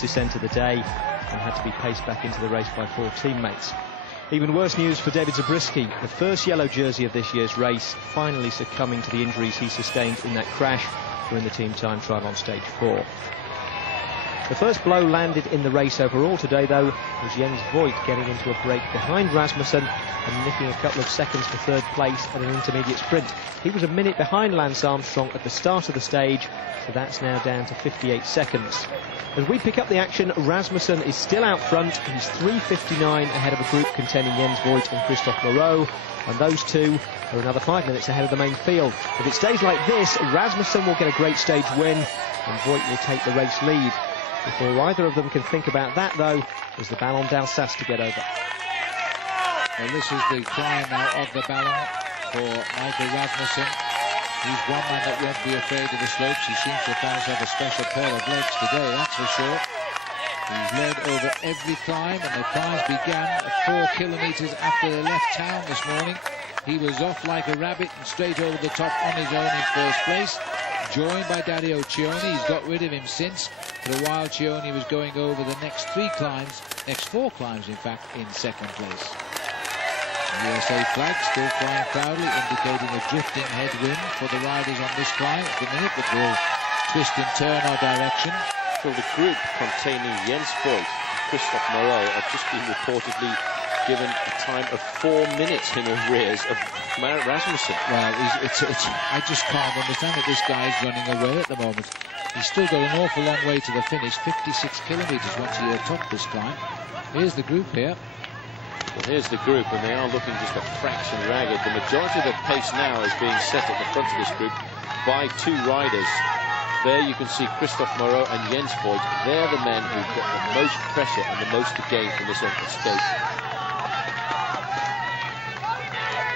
descent of the day and had to be paced back into the race by 4 teammates. Even worse news for David Zabriskie, the first yellow jersey of this year's race, finally succumbing to the injuries he sustained in that crash during the team time trial on stage 4. The first blow landed in the race overall today, though, was Jens Voigt getting into a break behind Rasmussen and nicking a couple of seconds for third place at an intermediate sprint. He was a minute behind Lance Armstrong at the start of the stage, so that's now down to 58 seconds. As we pick up the action, Rasmussen is still out front. He's 3:59 ahead of a group containing Jens Voigt and Christophe Moreau, and those two are another 5 minutes ahead of the main field. If it stays like this, Rasmussen will get a great stage win and Voigt will take the race lead. Before either of them can think about that, though, is the Ballon d'Alsace to get over. Well, this is the climb now of the Ballon for Michael Rasmussen. He's one man that won't be afraid of the slopes. He seems to have found himself a special pair of legs today, that's for sure. He's led over every climb, and the climbs began 4 kilometres after they left town this morning. He was off like a rabbit and straight over the top on his own in first place, joined by Dario Cioni. He's got rid of him since. For a while, Cioni was going over the next 4 climbs, in fact, in second place. The USA flag still flying proudly, indicating a drifting headwind for the riders on this climb at the minute, but will twist and turn our direction. So the group containing Jens Voigt and Christophe Moreau have just been reportedly given a time of 4 minutes in arrears of Rasmussen. Well, I just can't understand that this guy is running away at the moment. He's still got an awful long way to the finish, 56 kilometres once he topped this climb. Here's the group here. Well, here's the group, and they are looking just a fraction ragged. The majority of the pace now is being set at the front of this group by 2 riders. There you can see Christophe Moreau and Jens Voigt. They're the men who've got the most pressure and the most to gain from this escape.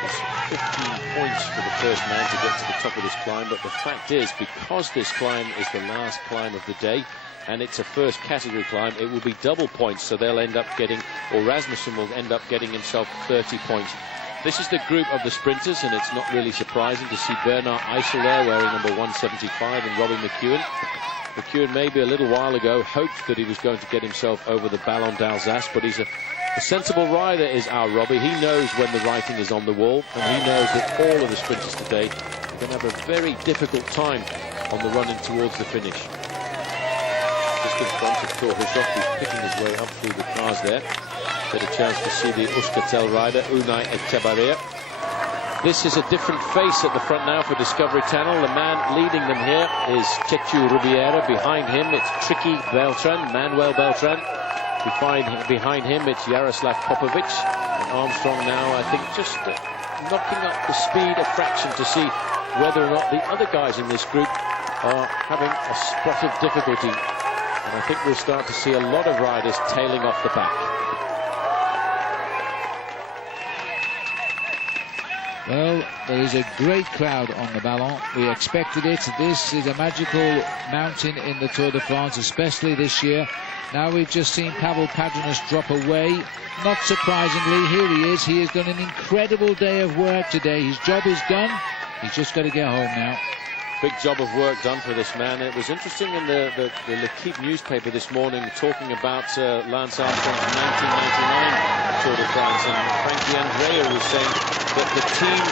It's 15 points for the first man to get to the top of this climb, but the fact is, because this climb is the last climb of the day, and it's a first category climb, it will be double points, so they'll end up getting, or Rasmussen will end up getting himself 30 points. This is the group of the sprinters, and it's not really surprising to see Bernard Eisel there wearing number 175 and Robbie McEwen. McEwen maybe a little while ago hoped that he was going to get himself over the Ballon d'Alsace, but he's a sensible rider is our Robbie. He knows when the writing is on the wall, and he knows that all of the sprinters today are going to have a very difficult time on the run in towards the finish. Just in front of Thor Hushovd, who's picking his way up through the cars there. Get a chance to see the Euskaltel rider, Unai Echevarria. This is a different face at the front now for Discovery Channel. The man leading them here is Chechu Riviera. Behind him, it's Tricky Beltran, Manuel Beltran. Behind him, it's Jaroslav Popovic. And Armstrong now, I think, just knocking up the speed a fraction to see whether or not the other guys in this group are having a spot of difficulty. And I think we'll start to see a lot of riders tailing off the back. Well, there is a great crowd on the Ballon. We expected it. This is a magical mountain in the Tour de France, especially this year. Now we've just seen Pavel Padrinas drop away. Not surprisingly, here he is. He has done an incredible day of work today. His job is done. He's just got to get home now. Big job of work done for this man. It was interesting in the L'Equipe newspaper this morning talking about Lance Armstrong's 1999 Tour de France, and Frankie Andrea was saying that the team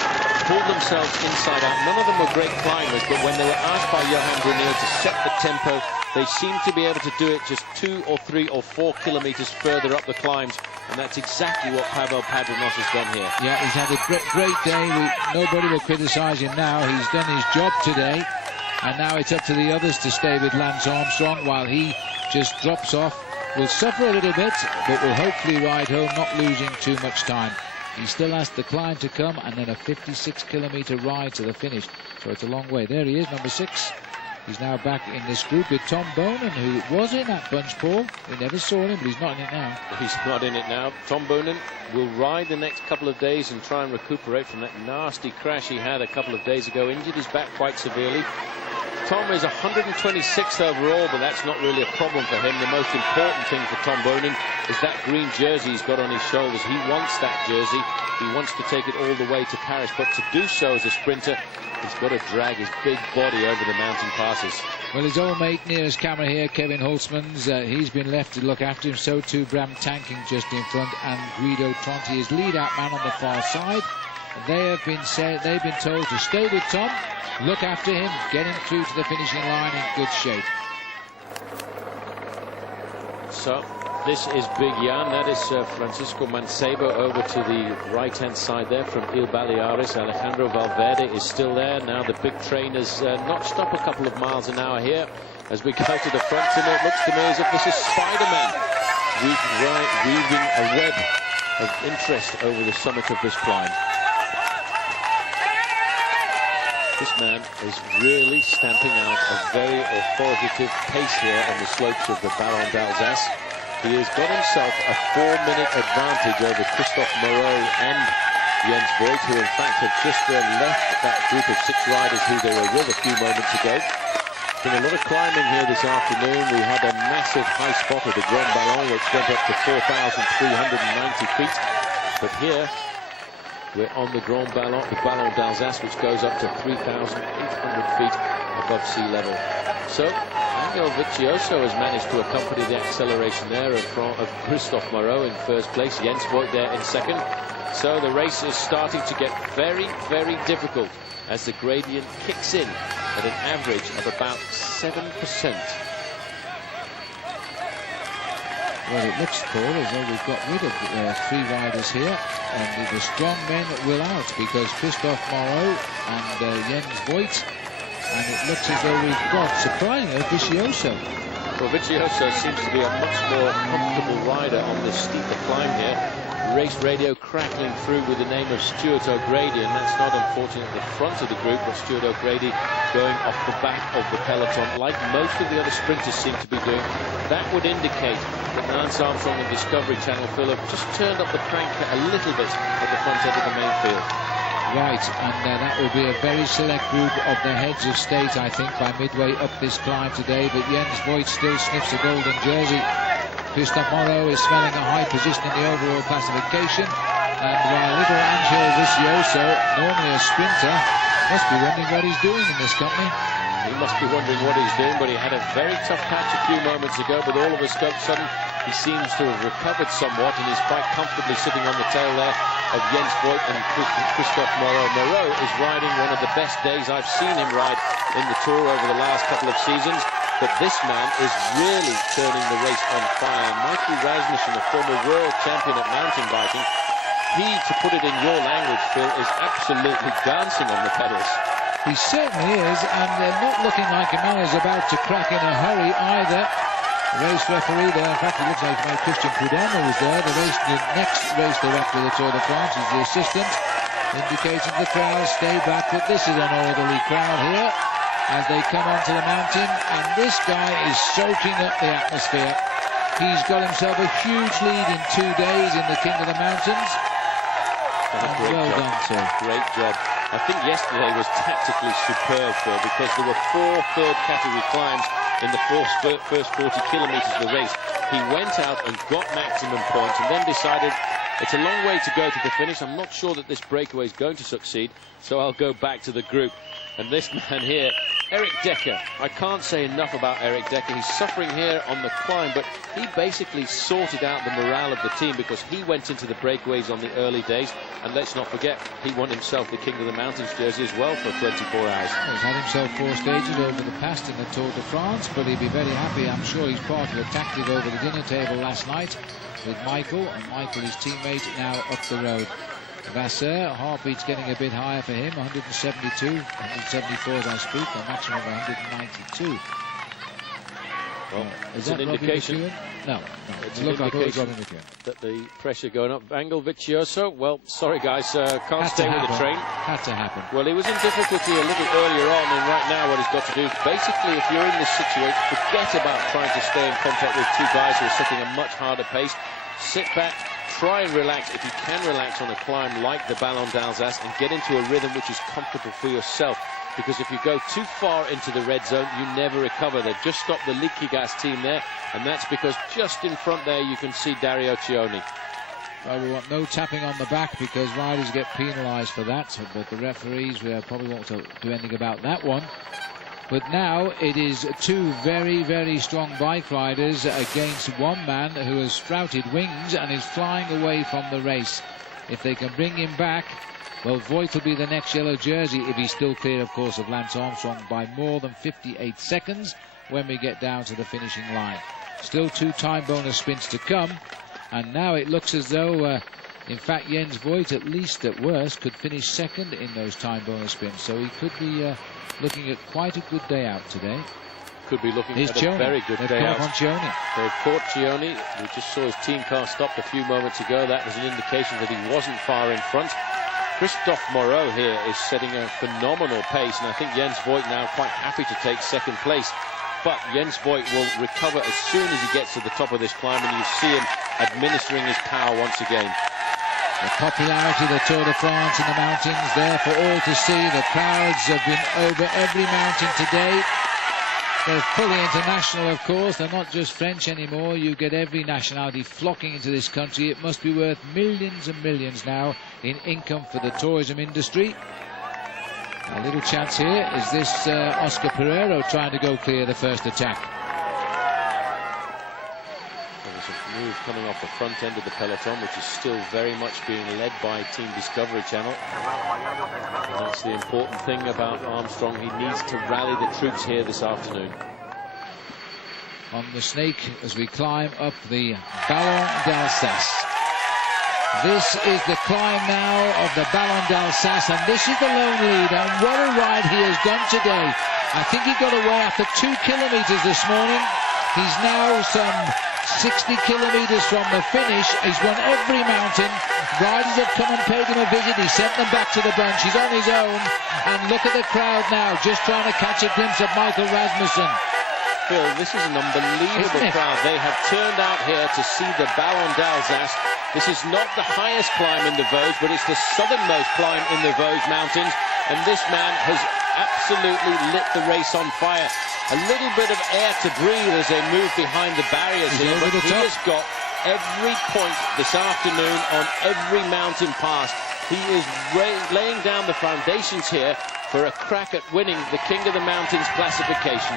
pulled themselves inside out. None of them were great climbers, but when they were asked by Johan Brunel to set the tempo, they seemed to be able to do it just 2 or 3 or 4 kilometres further up the climbs, and that's exactly what Pavel Padrinas has done here. Yeah, he's had a great day. Nobody will criticise him now. He's done his job today, and now it's up to the others to stay with Lance Armstrong while he just drops off. Will suffer a little bit, but will hopefully ride home, not losing too much time. He still has the climb to come, and then a 56-kilometre ride to the finish. So it's a long way. There he is, number 6. He's now back in this group with Tom Bonen, who was in that bunch, Paul. We never saw him, but he's not in it now. He's not in it now. Tom Bonen will ride the next couple of days and try and recuperate from that nasty crash he had a couple of days ago. Injured his back quite severely. Tom is 126th overall, but that's not really a problem for him. The most important thing for Tom Boonen is that green jersey he's got on his shoulders. He wants that jersey. He wants to take it all the way to Paris, but to do so as a sprinter, he's got to drag his big body over the mountain passes. Well, his old mate near his camera here, Kevin Holtzmans, he's been left to look after him. So too Bram Tanking just in front, and Guido Tronti, his lead-out man on the far side. They've been told to stay with Tom, look after him, get him through to the finishing line in good shape. So this is Big Jan. That is Francisco Mancebo over to the right-hand side there from Il Baleares. Alejandro Valverde is still there. Now the big train has notched up a couple of miles an hour here as we go to the front, and it looks to me as if this is Spider-Man weaving a web of interest over the summit of this climb. This man is really stamping out a very authoritative pace here on the slopes of the Ballon d'Alsace. He has got himself a 4-minute advantage over Christophe Moreau and Jens Voigt, who in fact have just left that group of 6 riders who they were with a few moments ago. There's been a lot of climbing here this afternoon. We had a massive high spot of the Grand Ballon, which went up to 4,390 feet. But here we're on the Grand Ballon, the Ballon d'Alsace, which goes up to 3,800 feet above sea level. So Angel Vicioso has managed to accompany the acceleration there of Christophe Moreau in first place, Jens Voigt there in second. So the race is starting to get very, very difficult as the gradient kicks in at an average of about 7%. Well, it looks, Paul, as though we've got rid of 3 riders here, and the strong men will out because Christophe Moreau and Jens Voigt, and it looks as though we've got, surprisingly, Vicioso. Well, Vicioso seems to be a much more comfortable rider on this steeper climb here. Race radio crackling through with the name of Stuart O'Grady, and that's not unfortunate at the front of the group, but Stuart O'Grady going off the back of the peloton, like most of the other sprinters seem to be doing. That would indicate that Lance Armstrong and Discovery Channel Phil have just turned up the crank a little bit at the front end of the main field. Right, and that will be a very select group of the heads of state, I think, by midway up this climb today. But Jens Voigt still sniffs a golden jersey. Christophe Moreau is smelling a high position in the overall classification. And while little Angel Vicioso, normally a sprinter, must be wondering what he's doing in this company. He must be wondering what he's doing, but he had a very tough patch a few moments ago, but all of a sudden he seems to have recovered somewhat, and he's quite comfortably sitting on the tail there of Jens Voigt and Christophe Moreau. Moreau is riding one of the best days I've seen him ride in the Tour over the last couple of seasons, but this man is really turning the race on fire. Michael Rasmussen, a former world champion at mountain biking, he, to put it in your language, Phil, is absolutely dancing on the pedals. He certainly is, and they're not looking like a man is about to crack in a hurry either. The race referee there, in fact, it looks like Christian Prudhomme was there. The next race director of the Tour de France is the assistant, indicating to the crowd, stay back, that this is an orderly crowd here as they come onto the mountain, and this guy is soaking up the atmosphere. He's got himself a huge lead in 2 days in the King of the Mountains. Well done, sir. Great job. I think yesterday was tactically superb, Phil, because there were 4 third category climbs in the first 40 kilometres of the race. He went out and got maximum points and then decided it's a long way to go to the finish. I'm not sure that this breakaway is going to succeed, so I'll go back to the group. And this man here, Eric Decker. I can't say enough about Eric Decker. He's suffering here on the climb, but he basically sorted out the morale of the team because he went into the breakaways on the early days. And let's not forget, he won himself the King of the Mountains jersey as well for 24 hours. He's had himself 4 stages over the past in the Tour de France, but he'd be very happy. I'm sure he's part of the tactic over the dinner table last night with Michael, and Michael, his teammate, now up the road. Vasseur, heartbeat's getting a bit higher for him, 172, 174 as I speak, a maximum of 192. Well, is it's that an indication. No, it's it an looked like it was indication Robin McEwen. that the pressure going up. Angel Vicioso, well, sorry guys, can't stay with the train. Had to happen. Well, he was in difficulty a little earlier on, and right now what he's got to do is basically, if you're in this situation, forget about trying to stay in contact with 2 guys who are setting a much harder pace. Sit back, try and relax, if you can relax on a climb like the Ballon d'Alsace, and get into a rhythm which is comfortable for yourself. because if you go too far into the red zone, you never recover. They've just stopped the Liquigas team there, and that's because just in front there you can see Dario Cioni. Well, we want no tapping on the back because riders get penalised for that, but the referees probably won't do anything about that one. But now it is two very, very strong bike riders against one man who has sprouted wings and is flying away from the race. If they can bring him back, well, Voigt will be the next yellow jersey if he's still clear, of course, of Lance Armstrong by more than 58 seconds when we get down to the finishing line. Still 2 time bonus sprints to come, and now it looks as though, in fact, Jens Voigt, at least at worst, could finish second in those time bonus sprints, so he could be looking at quite a good day out today. Could be looking at a very good day out. They've caught Cioni. We just saw his team car stopped a few moments ago. That was an indication that he wasn't far in front. Christophe Moreau here is setting a phenomenal pace, and I think Jens Voigt now quite happy to take second place. But Jens Voigt will recover as soon as he gets to the top of this climb, and you see him administering his power once again. The popularity of the Tour de France in the mountains there for all to see. The crowds have been over every mountain today. They're fully international, of course. They're not just French anymore. You get every nationality flocking into this country. It must be worth millions and millions now in income for the tourism industry. A little chance here. Is this Oscar Pereiro trying to go clear the first attack? There's a move coming off the front end of the peloton, which is still very much being led by Team Discovery Channel. And that's the important thing about Armstrong. He needs to rally the troops here this afternoon. On the snake as we climb up the Ballon d'Alsace. This is the climb now of the Ballon d'Alsace, and this is the lone lead, and what a ride he has done today. I think he got away after 2 kilometres this morning. He's now some 60 kilometres from the finish. He's won every mountain. Riders have come and paid him a visit. He sent them back to the bunch. He's on his own, and look at the crowd now, just trying to catch a glimpse of Michael Rasmussen. Phil, this is an unbelievable crowd. They have turned out here to see the Ballon d'Alsace. This is not the highest climb in the Vosges, but it's the southernmost climb in the Vosges mountains. And this man has absolutely lit the race on fire. A little bit of air to breathe as they move behind the barriers here, but he has got every point this afternoon on every mountain pass. He is laying down the foundations here for a crack at winning the King of the Mountains classification.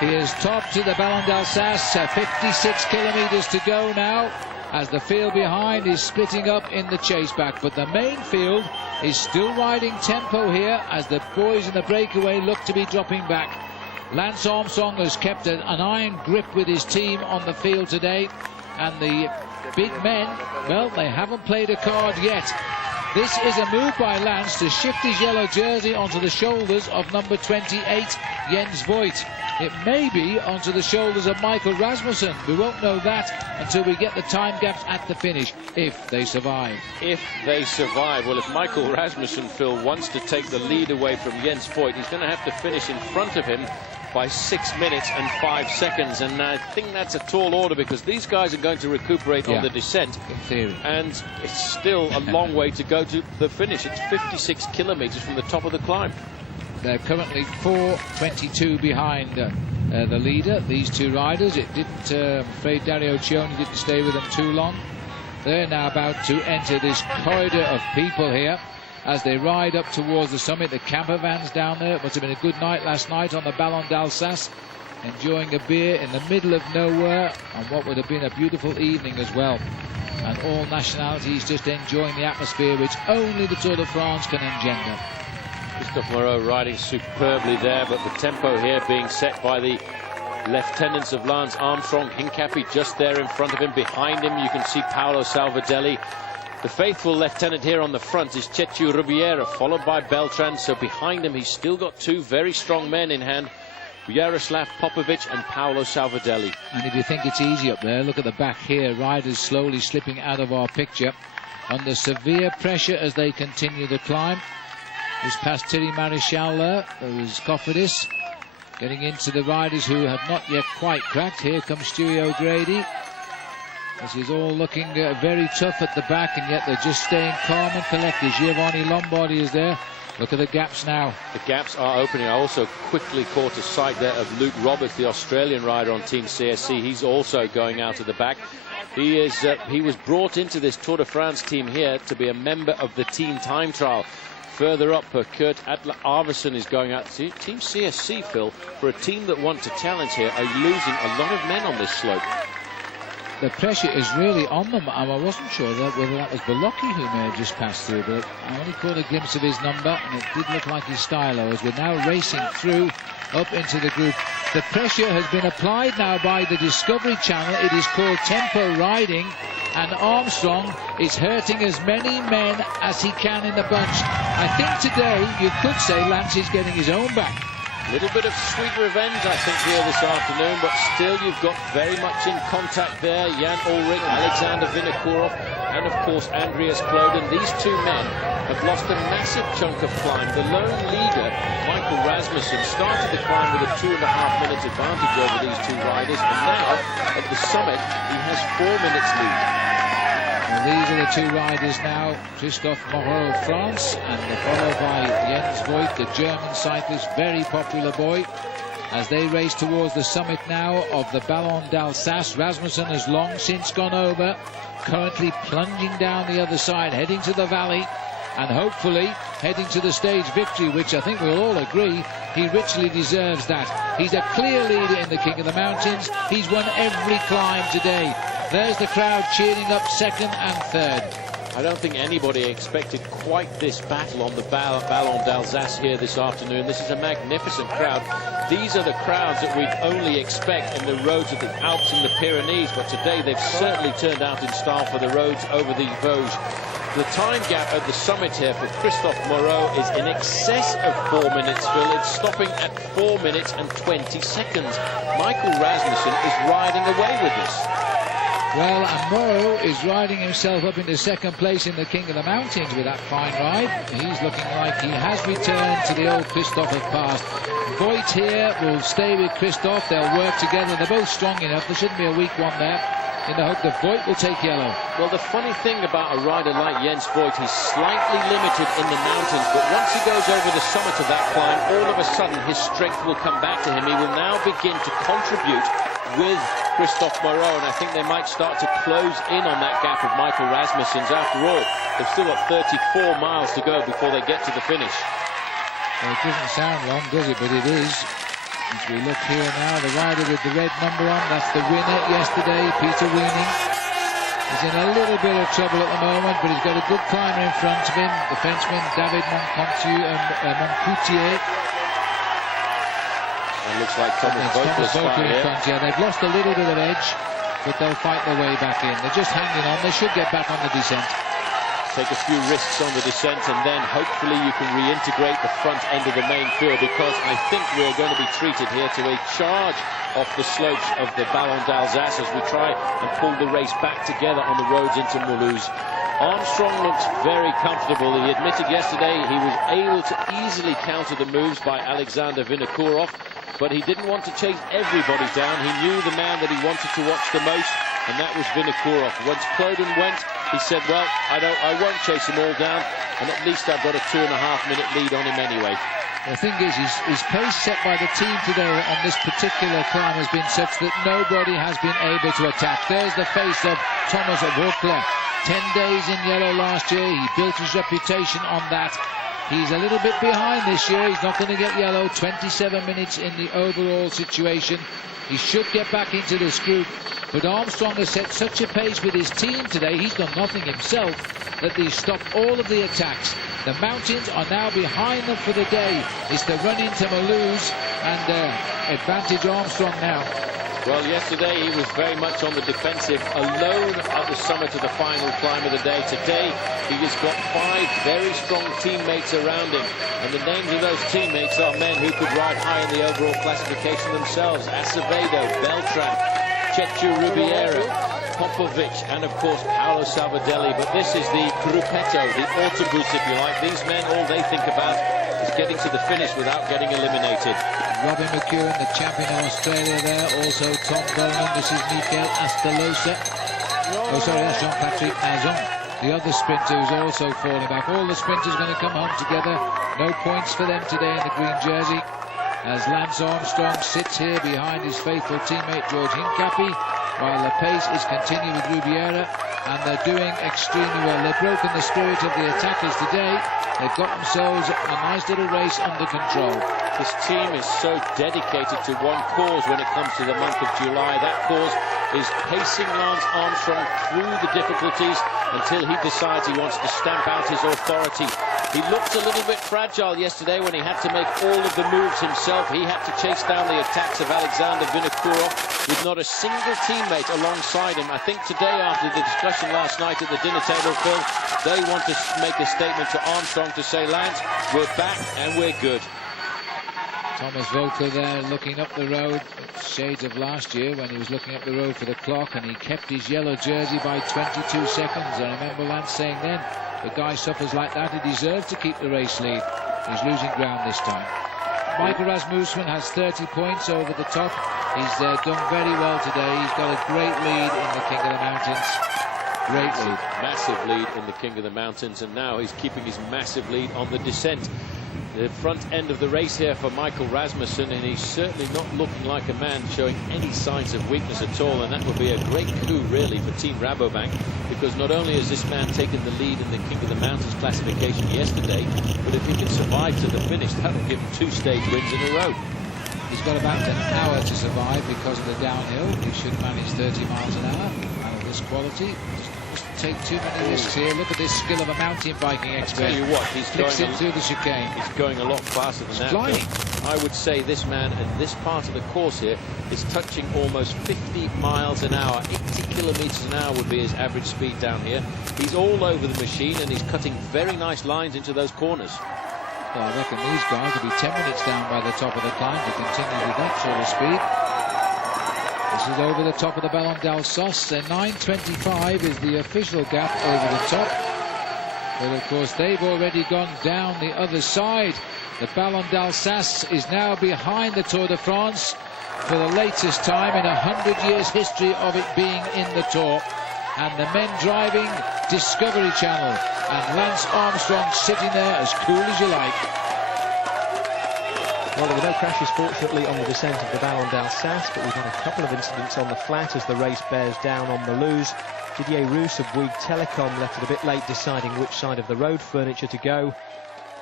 He is top to the Ballon d'Alsace, 56 kilometres to go now, as the field behind is splitting up in the chase back. But the main field is still riding tempo here as the boys in the breakaway look to be dropping back. Lance Armstrong has kept an iron grip with his team on the field today, and the big men, well, they haven't played a card yet. This is a move by Lance to shift his yellow jersey onto the shoulders of number 28, Jens Voigt. It may be onto the shoulders of Michael Rasmussen. We won't know that until we get the time gaps at the finish, if they survive. If they survive. Well, if Michael Rasmussen, Phil, wants to take the lead away from Jens Voigt, he's going to have to finish in front of him by 6 minutes and 5 seconds, and I think that's a tall order because these guys are going to recuperate on the descent, in theory, and it's still a long way to go to the finish. It's 56 kilometers from the top of the climb. They're currently 4:22 behind the leader, these two riders. It didn't, I'm afraid Dario Cioni didn't stay with them too long. They're now about to enter this corridor of people here as they ride up towards the summit. The camper van's down there. It must have been a good night last night on the Ballon d'Alsace, enjoying a beer in the middle of nowhere on what would have been a beautiful evening as well. And all nationalities just enjoying the atmosphere which only the Tour de France can engender. Christophe Moreau riding superbly there, but the tempo here being set by the lieutenants of Lance Armstrong. Hincapie just there in front of him. Behind him you can see Paolo Salvadelli. The faithful lieutenant here on the front is Chechu Rubiera, followed by Beltran. So behind him he's still got two very strong men in hand, Jaroslav Popovic and Paolo Salvadelli. And if you think it's easy up there, look at the back here. Riders slowly slipping out of our picture under severe pressure as they continue the climb. Just past Thierry Marichal there, there's Cofidis getting into the riders who have not yet quite cracked. Here comes Stewie O'Grady. This is all looking very tough at the back, and yet they're just staying calm and collected. Giovanni Lombardi is there. Look at the gaps now. The gaps are opening. I also quickly caught a sight there of Luke Roberts, the Australian rider on Team CSC. He's also going out of the back. He was brought into this Tour de France team here to be a member of the team time trial. Further up, Kurt Arvidsson is going out. Team CSC, Phil, for a team that want to challenge here, are losing a lot of men on this slope. The pressure is really on them. I wasn't sure whether that was Bolocki who may have just passed through, but I only caught a glimpse of his number, and it did look like his stylo as we're now racing through up into the group. The pressure has been applied now by the Discovery Channel. It is called tempo riding, and Armstrong is hurting as many men as he can in the bunch. I think today you could say Lance is getting his own back. A little bit of sweet revenge, I think, here this afternoon, but still you've got very much in contact there. Jan Ullrich, Alexander Vinokourov, and of course Andreas Kloden. These two men have lost a massive chunk of climb. The lone leader, Michael Rasmussen, started the climb with a 2.5-minute advantage over these two riders, and now at the summit he has 4 minutes lead. Well, these are the two riders now, Christophe Moreau of France, and followed by Jens Voigt, the German cyclist, very popular boy, as they race towards the summit now of the Ballon d'Alsace. Rasmussen has long since gone over, currently plunging down the other side, heading to the valley, and hopefully heading to the stage victory, which I think we'll all agree he richly deserves that. He's a clear leader in the King of the Mountains. He's won every climb today. There's the crowd cheering up second and third. I don't think anybody expected quite this battle on the Ballon d'Alsace here this afternoon. This is a magnificent crowd. These are the crowds that we'd only expect in the roads of the Alps and the Pyrenees, but today they've certainly turned out in style for the roads over the Vosges. The time gap at the summit here for Christophe Moreau is in excess of 4 minutes, Phil. It's stopping at 4 minutes and 20 seconds. Michael Rasmussen is riding away with this. Well, and Moreau is riding himself up into second place in the King of the Mountains with that fine ride. He's looking like he has returned to the old Christophe of past. Voigt here will stay with Christophe. They'll work together. They're both strong enough. There shouldn't be a weak one there, in the hope that Voigt will take yellow. Well, the funny thing about a rider like Jens Voigt, he's slightly limited in the mountains, but once he goes over the summit of that climb, all of a sudden his strength will come back to him. He will now begin to contribute with Christophe Moreau, and I think they might start to close in on that gap of Michael Rasmussen's. After all, they've still got 34 miles to go before they get to the finish. Well, it doesn't sound long, does it? But it is. As we look here now, the rider with the red number on, that's the winner yesterday, Peter Weening. He's in a little bit of trouble at the moment, but he's got a good climber in front of him, the Frenchman David Moncoutier. It looks like Thomas Voigt in front. Yeah, they've lost a little bit of edge, but they'll fight their way back in. They're just hanging on. They should get back on the descent. Take a few risks on the descent, and then hopefully you can reintegrate the front end of the main field, because I think we're going to be treated here to a charge off the slopes of the Ballon d'Alsace as we try and pull the race back together on the roads into Mulhouse. Armstrong looks very comfortable. He admitted yesterday he was able to easily counter the moves by Alexander Vinokourov, but he didn't want to chase everybody down. He knew the man that he wanted to watch the most, and that was Vinokourov. Once Kloden went, he said, well, I won't chase them all down, and at least I've got a 2.5-minute lead on him anyway. The thing is, his pace set by the team today on this particular climb has been such that nobody has been able to attack. There's the face of Thomas Voigt. 10 days in yellow last year. He built his reputation on that. He's a little bit behind this year. He's not going to get yellow. 27 minutes in the overall situation. He should get back into this group. But Armstrong has set such a pace with his team today, he's done nothing himself, that he's stopped all of the attacks. The mountains are now behind them for the day. It's the run into Mulhouse, and advantage Armstrong now. Well, yesterday he was very much on the defensive, alone at the summit of the final climb of the day. Today he has got 5 very strong teammates around him, and the names of those teammates are men who could ride high in the overall classification themselves. Acevedo, Beltran, Chechu Rubiera, Popovic, and of course Paolo Salvadelli. But this is the gruppetto, the autobus if you like. These men, all they think about is getting to the finish without getting eliminated. Robin McEwen, the champion of Australia there. Also Tom Bowman. This is Mikel Astalosa. Oh, sorry, that's Jean-Patrick Azon. the other sprinter who's also falling back. All the sprinters going to come home together. No points for them today in the green jersey, as Lance Armstrong sits here behind his faithful teammate George Hincapie, while the pace is continuing with Rubiera, and they're doing extremely well. They've broken the spirit of the attackers today. They've got themselves a nice little race under control. This team is so dedicated to one cause when it comes to the month of July. That cause is pacing Lance Armstrong through the difficulties until he decides he wants to stamp out his authority. He looked a little bit fragile yesterday when he had to make all of the moves himself. He had to chase down the attacks of Alexander Vinokourov with not a single teammate alongside him. I think today, after the discussion last night at the dinner table, Phil, they want to make a statement to Armstrong to say, Lance, we're back and we're good. Thomas Vogler there looking up the road, shades of last year when he was looking up the road for the clock, and he kept his yellow jersey by 22 seconds. I remember Lance saying then, the guy suffers like that, he deserves to keep the race lead. He's losing ground this time. Michael Rasmussen has 30 points over the top. He's done very well today. He's got a great lead in the King of the Mountains. Great lead. Massive lead in the King of the Mountains, and now he's keeping his massive lead on the descent. The front end of the race here for Michael Rasmussen, and he's certainly not looking like a man showing any signs of weakness at all, and that would be a great coup really for Team Rabobank, because not only has this man taken the lead in the King of the Mountains classification yesterday, but if he can survive to the finish, that will give him 2 stage wins in a row. He's got about an hour to survive because of the downhill. He should manage 30 miles an hour, and of this quality, just take too many risks here. Look at this skill of a mountain biking expert. Tell you what, he's flicks it through the chicane. He's going a lot faster than that. Flying. I would say this man in this part of the course here is touching almost 50 miles an hour. 80 kilometers an hour would be his average speed down here. He's all over the machine, and he's cutting very nice lines into those corners. Well, I reckon these guys will be 10 minutes down by the top of the climb to continue with that sort of speed. This is over the top of the Ballon d'Alsace. 9:25 is the official gap over the top. But of course, they've already gone down the other side. The Ballon d'Alsace is now behind the Tour de France for the latest time in 100 years history of it being in the Tour. And the men driving Discovery Channel, and Lance Armstrong sitting there as cool as you like. Well, there were no crashes, fortunately, on the descent of the Ballon d'Alsace, but we've had a couple of incidents on the flat as the race bears down on the Meuse. Didier Roos of Bouygues Telecom left it a bit late deciding which side of the road furniture to go.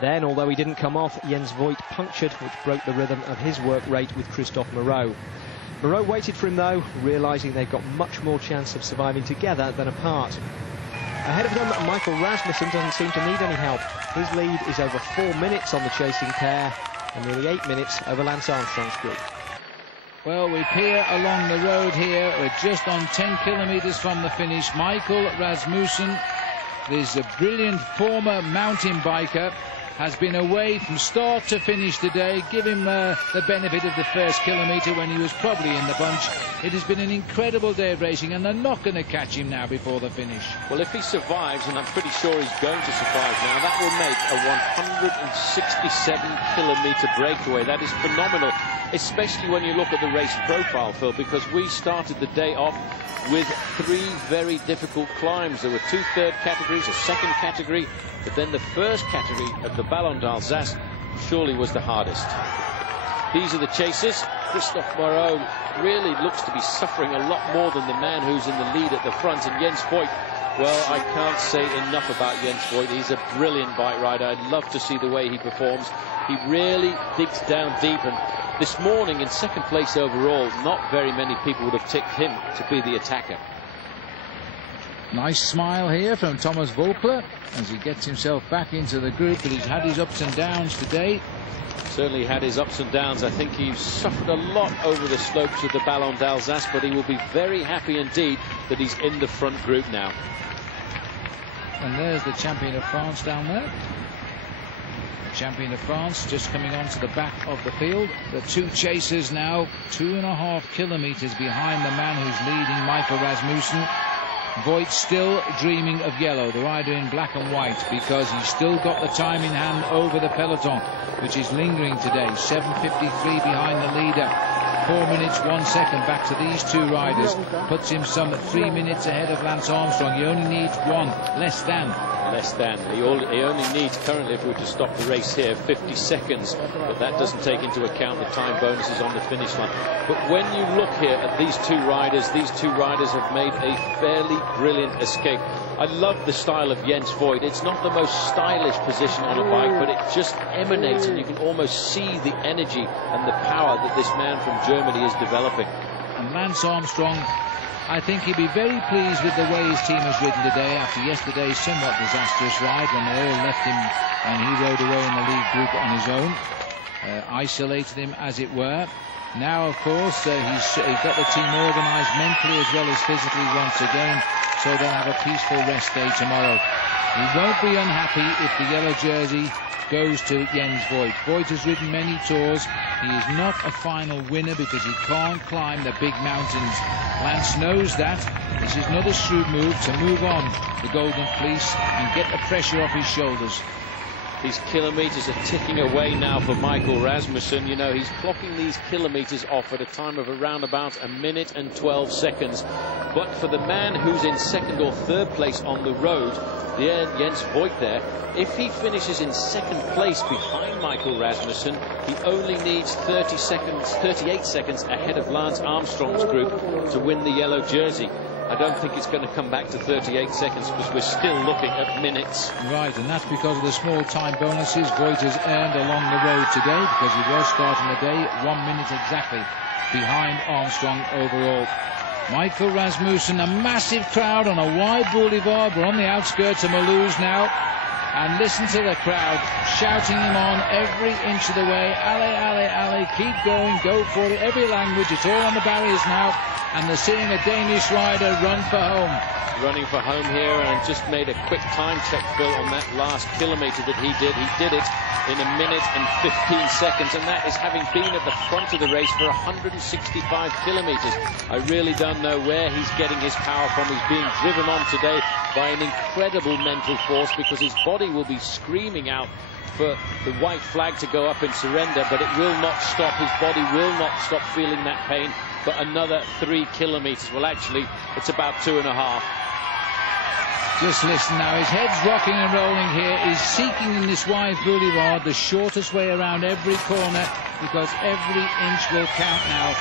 Then, although he didn't come off, Jens Voigt punctured, which broke the rhythm of his work rate with Christophe Moreau. Moreau waited for him, though, realising they've got much more chance of surviving together than apart. Ahead of them, Michael Rasmussen doesn't seem to need any help. His lead is over 4 minutes on the chasing pair, and nearly 8 minutes over Lance Armstrong's group. Well, we peer along the road here. We're just on 10 kilometres from the finish. Michael Rasmussen, this brilliant former mountain biker, has been away from start to finish today. Give him the benefit of the first kilometre when he was probably in the bunch. It has been an incredible day of racing, and they're not going to catch him now before the finish. Well, if he survives, and I'm pretty sure he's going to survive now, that will make a 167-kilometre breakaway. That is phenomenal, especially when you look at the race profile, Phil, because we started the day off with 3 very difficult climbs. There were 2 third categories, a second category, but then the first category of the Ballon d'Alsace surely was the hardest. These are the chasers. Christophe Moreau really looks to be suffering a lot more than the man who's in the lead at the front. And Jens Voigt, well, I can't say enough about Jens Voigt. He's a brilliant bike rider. I'd love to see the way he performs. He really digs down deep, and this morning in second place overall, not very many people would have tipped him to be the attacker. Nice smile here from Thomas Vogler as he gets himself back into the group, but he's had his ups and downs today. Certainly had his ups and downs. I think he's suffered a lot over the slopes of the Ballon d'Alsace, but he will be very happy indeed that he's in the front group now. And there's the champion of France down there. The champion of France just coming onto the back of the field. The 2 chasers now 2.5 kilometres behind the man who's leading, Michael Rasmussen. Voigt still dreaming of yellow, the rider in black and white, because he's still got the time in hand over the peloton, which is lingering today. 7:53 behind the leader. 4 minutes 1 second back to these two riders. Puts him some 3 minutes ahead of Lance Armstrong. He only needs one, less than. Less than. He only needs currently, if we were to stop the race here, 50 seconds. But that doesn't take into account the time bonuses on the finish line. But when you look here at these two riders have made a fairly brilliant escape. I love the style of Jens Voigt. It's not the most stylish position on a bike, but it just emanates, and you can almost see the energy and the power that this man from Germany is developing. And Lance Armstrong, I think he'd be very pleased with the way his team has ridden today after yesterday's somewhat disastrous ride when they all left him and he rode away in the lead group on his own, isolated him as it were. Now, of course, he's got the team organised mentally as well as physically once again, so they'll have a peaceful rest day tomorrow. He won't be unhappy if the yellow jersey goes to Jens Voigt. Voigt has ridden many tours. He is not a final winner because he can't climb the big mountains. Lance knows that. This is not a shrewd move to move on the Golden Fleece and get the pressure off his shoulders. These kilometres are ticking away now for Michael Rasmussen. You know, he's clocking these kilometres off at a time of around about 1 minute and 12 seconds. But for the man who's in second or third place on the road, Jens Voigt there, if he finishes in second place behind Michael Rasmussen, he only needs 38 seconds ahead of Lance Armstrong's group to win the yellow jersey. I don't think it's going to come back to 38 seconds because we're still looking at minutes. Right, and that's because of the small time bonuses Voigt has earned along the road today, because he was starting the day 1 minute exactly behind Armstrong overall. Michael Rasmussen, a massive crowd on a wide boulevard. We're on the outskirts of Mulhouse now. And listen to the crowd shouting him on every inch of the way. Allez, allez, allez, keep going, go for it. Every language, it's all on the barriers now. And they're seeing a Danish rider run for home. Running for home here, and just made a quick time check, Phil, on that last kilometre that he did. He did it in 1 minute and 15 seconds, and that is having been at the front of the race for 165 kilometres. I really don't know where he's getting his power from. He's being driven on today by an incredible mental force, because his body will be screaming out for the white flag to go up and surrender, but it will not stop. His body will not stop feeling that pain for another 3 kilometres. Well, actually, it's about 2.5. Just listen now, his head's rocking and rolling here. He's seeking in this wide boulevard the shortest way around every corner, because every inch will count now.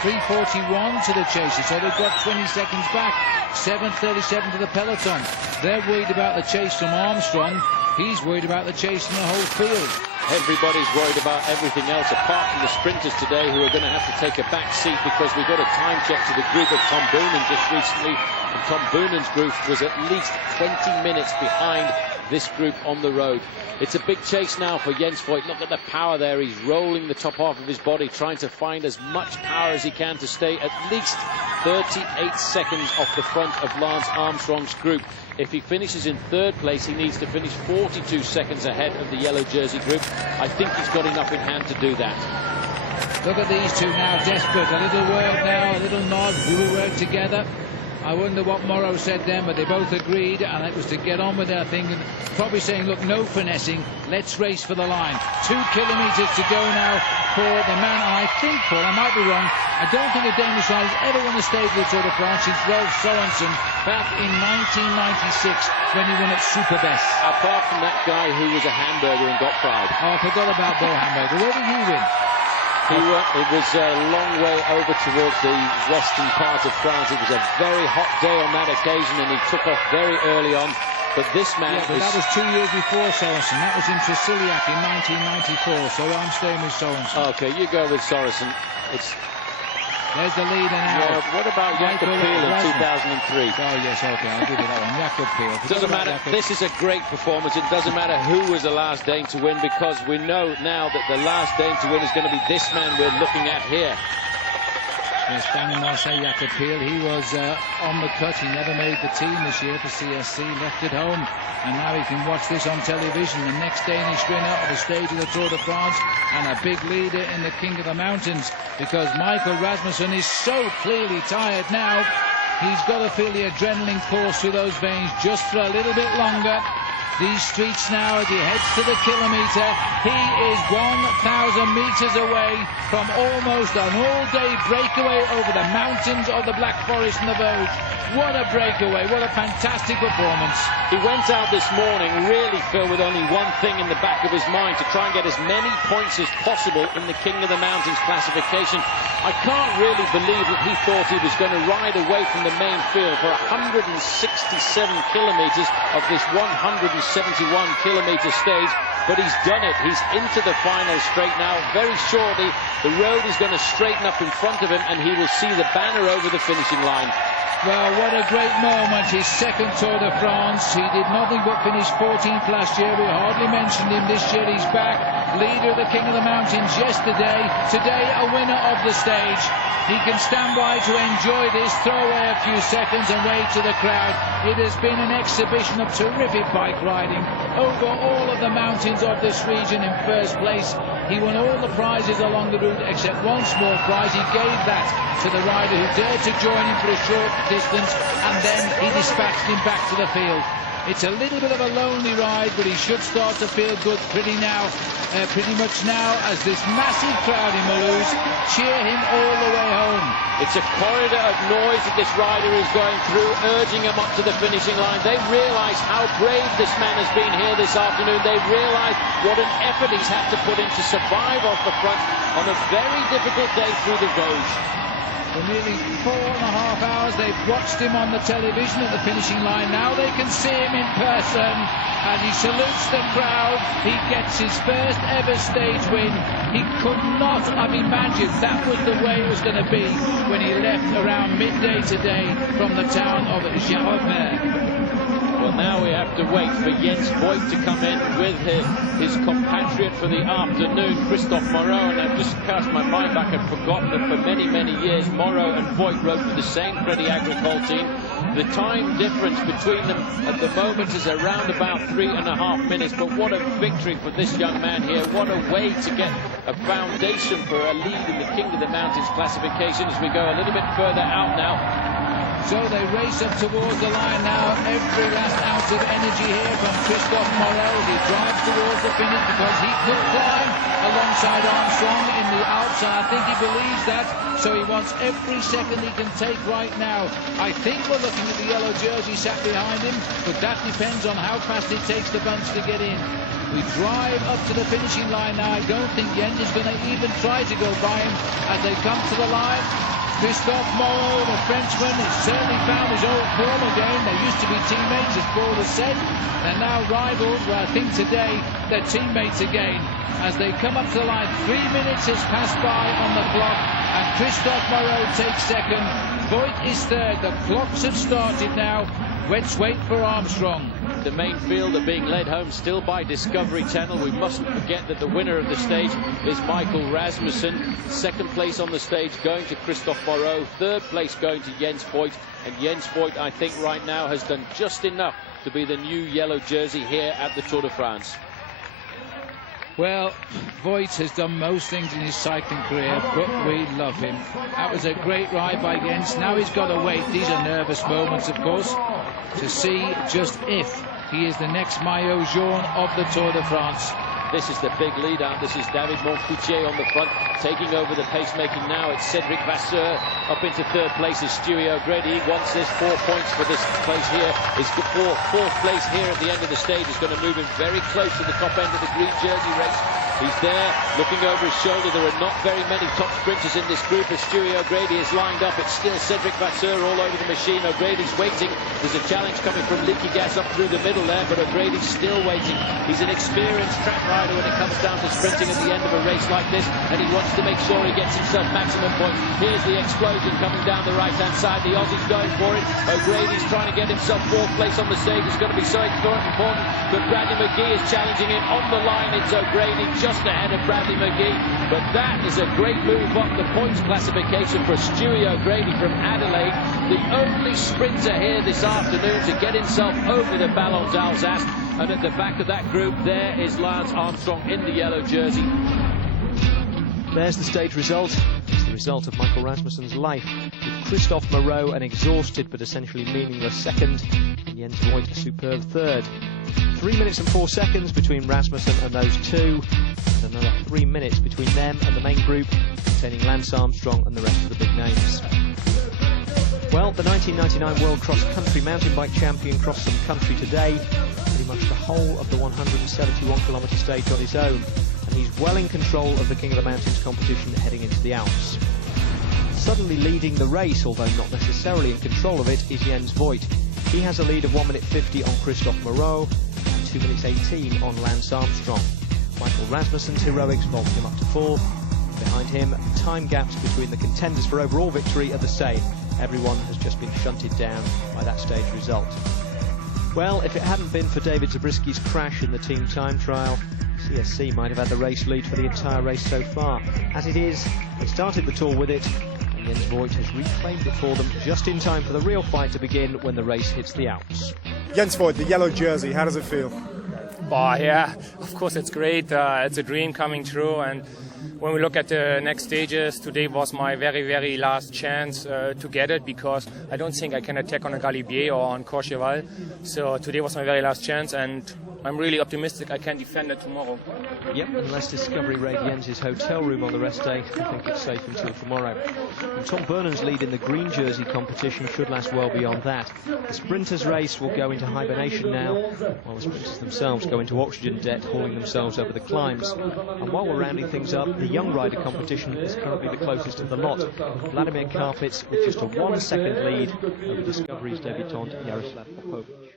3:41 to the chasers, so they've got 20 seconds back. 7:37 to the peloton. They're worried about the chase from Armstrong. He's worried about the chase in the whole field. Everybody's worried about everything else apart from the sprinters today, who are going to have to take a back seat, because we got a time check to the group of Tom Boonen just recently, and Tom Boonen's group was at least 20 minutes behind this group on the road. It's a big chase now for Jens Voigt. Look at the power there. He's rolling the top half of his body, trying to find as much power as he can to stay at least 38 seconds off the front of Lance Armstrong's group. If he finishes in third place, he needs to finish 42 seconds ahead of the yellow jersey group. I think he's got enough in hand to do that. Look at these two now, desperate. A little word now, a little nod. We will work together. I wonder what Morrow said then, but they both agreed, and it was to get on with their thing, and probably saying, look, no finessing, let's race for the line. 2 kilometres to go now for the man, and I think, Paul, I might be wrong, I don't think a Danish rider has ever won a stage of the Tour de France since Rolf Sørensen back in 1996 when he won at Superbest. Apart from that guy who was a hamburger and got fried. Oh, I forgot about Bo Hamburger. Where did he win? It was a long way over towards the western part of France. It was a very hot day on that occasion, and he took off very early on. But this man... Yeah, but that was 2 years before Sørensen. That was in Triciliac in 1994, so I'm staying with Sørensen. OK, you go with Sørensen. There's the leader now. Yeah, what about Jakob Peel in 2003? Oh, yes, OK, I'll give you that one. Jakob Peel. Doesn't matter. This is a great performance. It doesn't matter who was the last Dane to win, because we know now that the last Dane to win is going to be this man we're looking at here. Yes, Daniel Marseille, Jakob Peel. He was on the cut. He never made the team this year for CSC. Left at home. And now he can watch this on television. The next Danish winner of the stage of the Tour de France, and a big leader in the King of the Mountains, because Michael Rasmussen is so clearly tired now. He's got to feel the adrenaline course through those veins just for a little bit longer. these streets now as he heads to the kilometre. He is 1,000 metres away from almost an all-day breakaway over the mountains of the Black Forest and the Vosges. What a breakaway, what a fantastic performance. He went out this morning really, Phil, with only one thing in the back of his mind, to try and get as many points as possible in the King of the Mountains classification. I can't really believe that he thought he was going to ride away from the main field for 167 kilometres of this 171-kilometre stage, but he's done it. He's into the final straight now. Very shortly, the road is going to straighten up in front of him, and he will see the banner over the finishing line. Well, what a great moment. His second Tour de France. He did nothing but finish 14th last year. We hardly mentioned him. This year he's back. Leader of the King of the Mountains yesterday. Today a winner of the stage. He can stand by to enjoy this, throw away a few seconds and wave to the crowd. It has been an exhibition of terrific bike riding over all of the mountains of this region in first place. He won all the prizes along the route except one small prize. He gave that to the rider who dared to join him for a short distance, and then he dispatched him back to the field. It's a little bit of a lonely ride, but he should start to feel good pretty much now, as this massive crowd in Mulhouse cheer him all the way home. It's a corridor of noise that this rider is going through, urging him up to the finishing line. They realise how brave this man has been here this afternoon. They realise what an effort he's had to put in to survive off the front on a very difficult day through the Vosges. For nearly 4.5 hours they've watched him on the television at the finishing line. Now they can see him in person as he salutes the crowd. He gets his first ever stage win. He could not have imagined that was the way it was going to be when he left around midday today from the town of Courchevel. Well, now we have to wait for Jens Voigt to come in with his compatriot for the afternoon, Christophe Moreau. And I've just cast my mind back and forgotten that for many, many years, Moreau and Voigt rode for the same Crédit Agricole team. The time difference between them at the moment is around about 3.5 minutes. But what a victory for this young man here. What a way to get a foundation for a lead in the King of the Mountains classification as we go a little bit further out now. So they race up towards the line now. Every last ounce of energy here from Christophe Moreau. He drives towards the finish because he could climb alongside Armstrong in the Alps, and I think he believes that. So he wants every second he can take right now. I think we're looking at the yellow jersey sat behind him, but that depends on how fast it takes the bunch to get in. We drive up to the finishing line now. I don't think Jens is going to even try to go by him as they come to the line. Christophe Moreau, the Frenchman, has certainly found his old form again. They used to be teammates, as Paul has said. They're now rivals, but I think today they're teammates again. As they come up to the line, 3 minutes has passed by on the clock, and Christophe Moreau takes second. Voigt is third. The clocks have started now. Let's wait for Armstrong. The main field are being led home still by Discovery Channel. We mustn't forget that the winner of the stage is Michael Rasmussen. Second place on the stage going to Christophe Moreau. Third place going to Jens Voigt. And Jens Voigt, I think right now, has done just enough to be the new yellow jersey here at the Tour de France. Well, Voigt has done most things in his cycling career, but we love him. That was a great ride by Jens. Now he's got to wait. These are nervous moments, of course, to see just if he is the next maillot jaune of the Tour de France. This is the big lead out. This is David Moncoutier on the front, taking over the pacemaking now. It's Cedric Vasseur up into third place is Stewie O'Grady. He wants this 4 points for this place here. His fourth place here at the end of the stage is going to move him very close to the top end of the green jersey race. He's there looking over his shoulder. There are not very many top sprinters in this group as Stewie O'Grady is lined up. It's still Cedric Vasseur all over the machine. O'Grady's waiting. There's a challenge coming from Leaky Gas up through the middle there, but O'Grady's still waiting. He's an experienced track rider when it comes down to sprinting at the end of a race like this, and he wants to make sure he gets himself maximum points. Here's the explosion coming down the right-hand side. The Aussie's going for it. O'Grady's trying to get himself fourth place on the stage. It's going to be so important, but Bradley McGee is challenging it on the line. It's O'Grady just ahead of Bradley McGee, but that is a great move up the points classification for Stewie O'Grady from Adelaide, the only sprinter here this afternoon to get himself over the Ballons d'Alsace. And at the back of that group there is Lance Armstrong in the yellow jersey. There's the stage result. It's the result of Michael Rasmussen's life, with Christophe Moreau an exhausted but essentially meaningless second, and Jens Voigt a superb third. 3 minutes and 4 seconds between Rasmussen and those two, and another 3 minutes between them and the main group, containing Lance Armstrong and the rest of the big names. Well, the 1999 World Cross Country mountain bike champion crossed some country today, pretty much the whole of the 171-kilometre stage on his own, and he's well in control of the King of the Mountains competition heading into the Alps. Suddenly leading the race, although not necessarily in control of it, is Jens Voigt. He has a lead of 1 minute 50 on Christophe Moreau and 2 minutes 18 on Lance Armstrong. Michael Rasmussen's heroics vault him up to 4th. Behind him, time gaps between the contenders for overall victory are the same. Everyone has just been shunted down by that stage result. Well, if it hadn't been for David Zabriskie's crash in the team time trial, CSC might have had the race lead for the entire race so far. As it is, they started the tour with it, and Jens Voigt has reclaimed it for them just in time for the real fight to begin when the race hits the Alps. Jens Voigt, the yellow jersey, how does it feel? Oh, yeah, of course it's great. It's a dream coming true, and when we look at the next stages, today was my very, very last chance to get it, because I don't think I can attack on a Galibier or on Courchevel. So today was my very last chance, and I'm really optimistic I can defend it tomorrow. Yep, unless Discovery raid Jens's hotel room on the rest day, I think it's safe until tomorrow. And Tom Burnham's lead in the green jersey competition should last well beyond that. The sprinters race will go into hibernation now, while the sprinters themselves go into oxygen debt, hauling themselves over the climbs. And while we're rounding things up, the young rider competition is currently the closest of the lot. Vladimir Karpitz with just a 1 second lead over Discovery's debutant Jaroslav Popovic.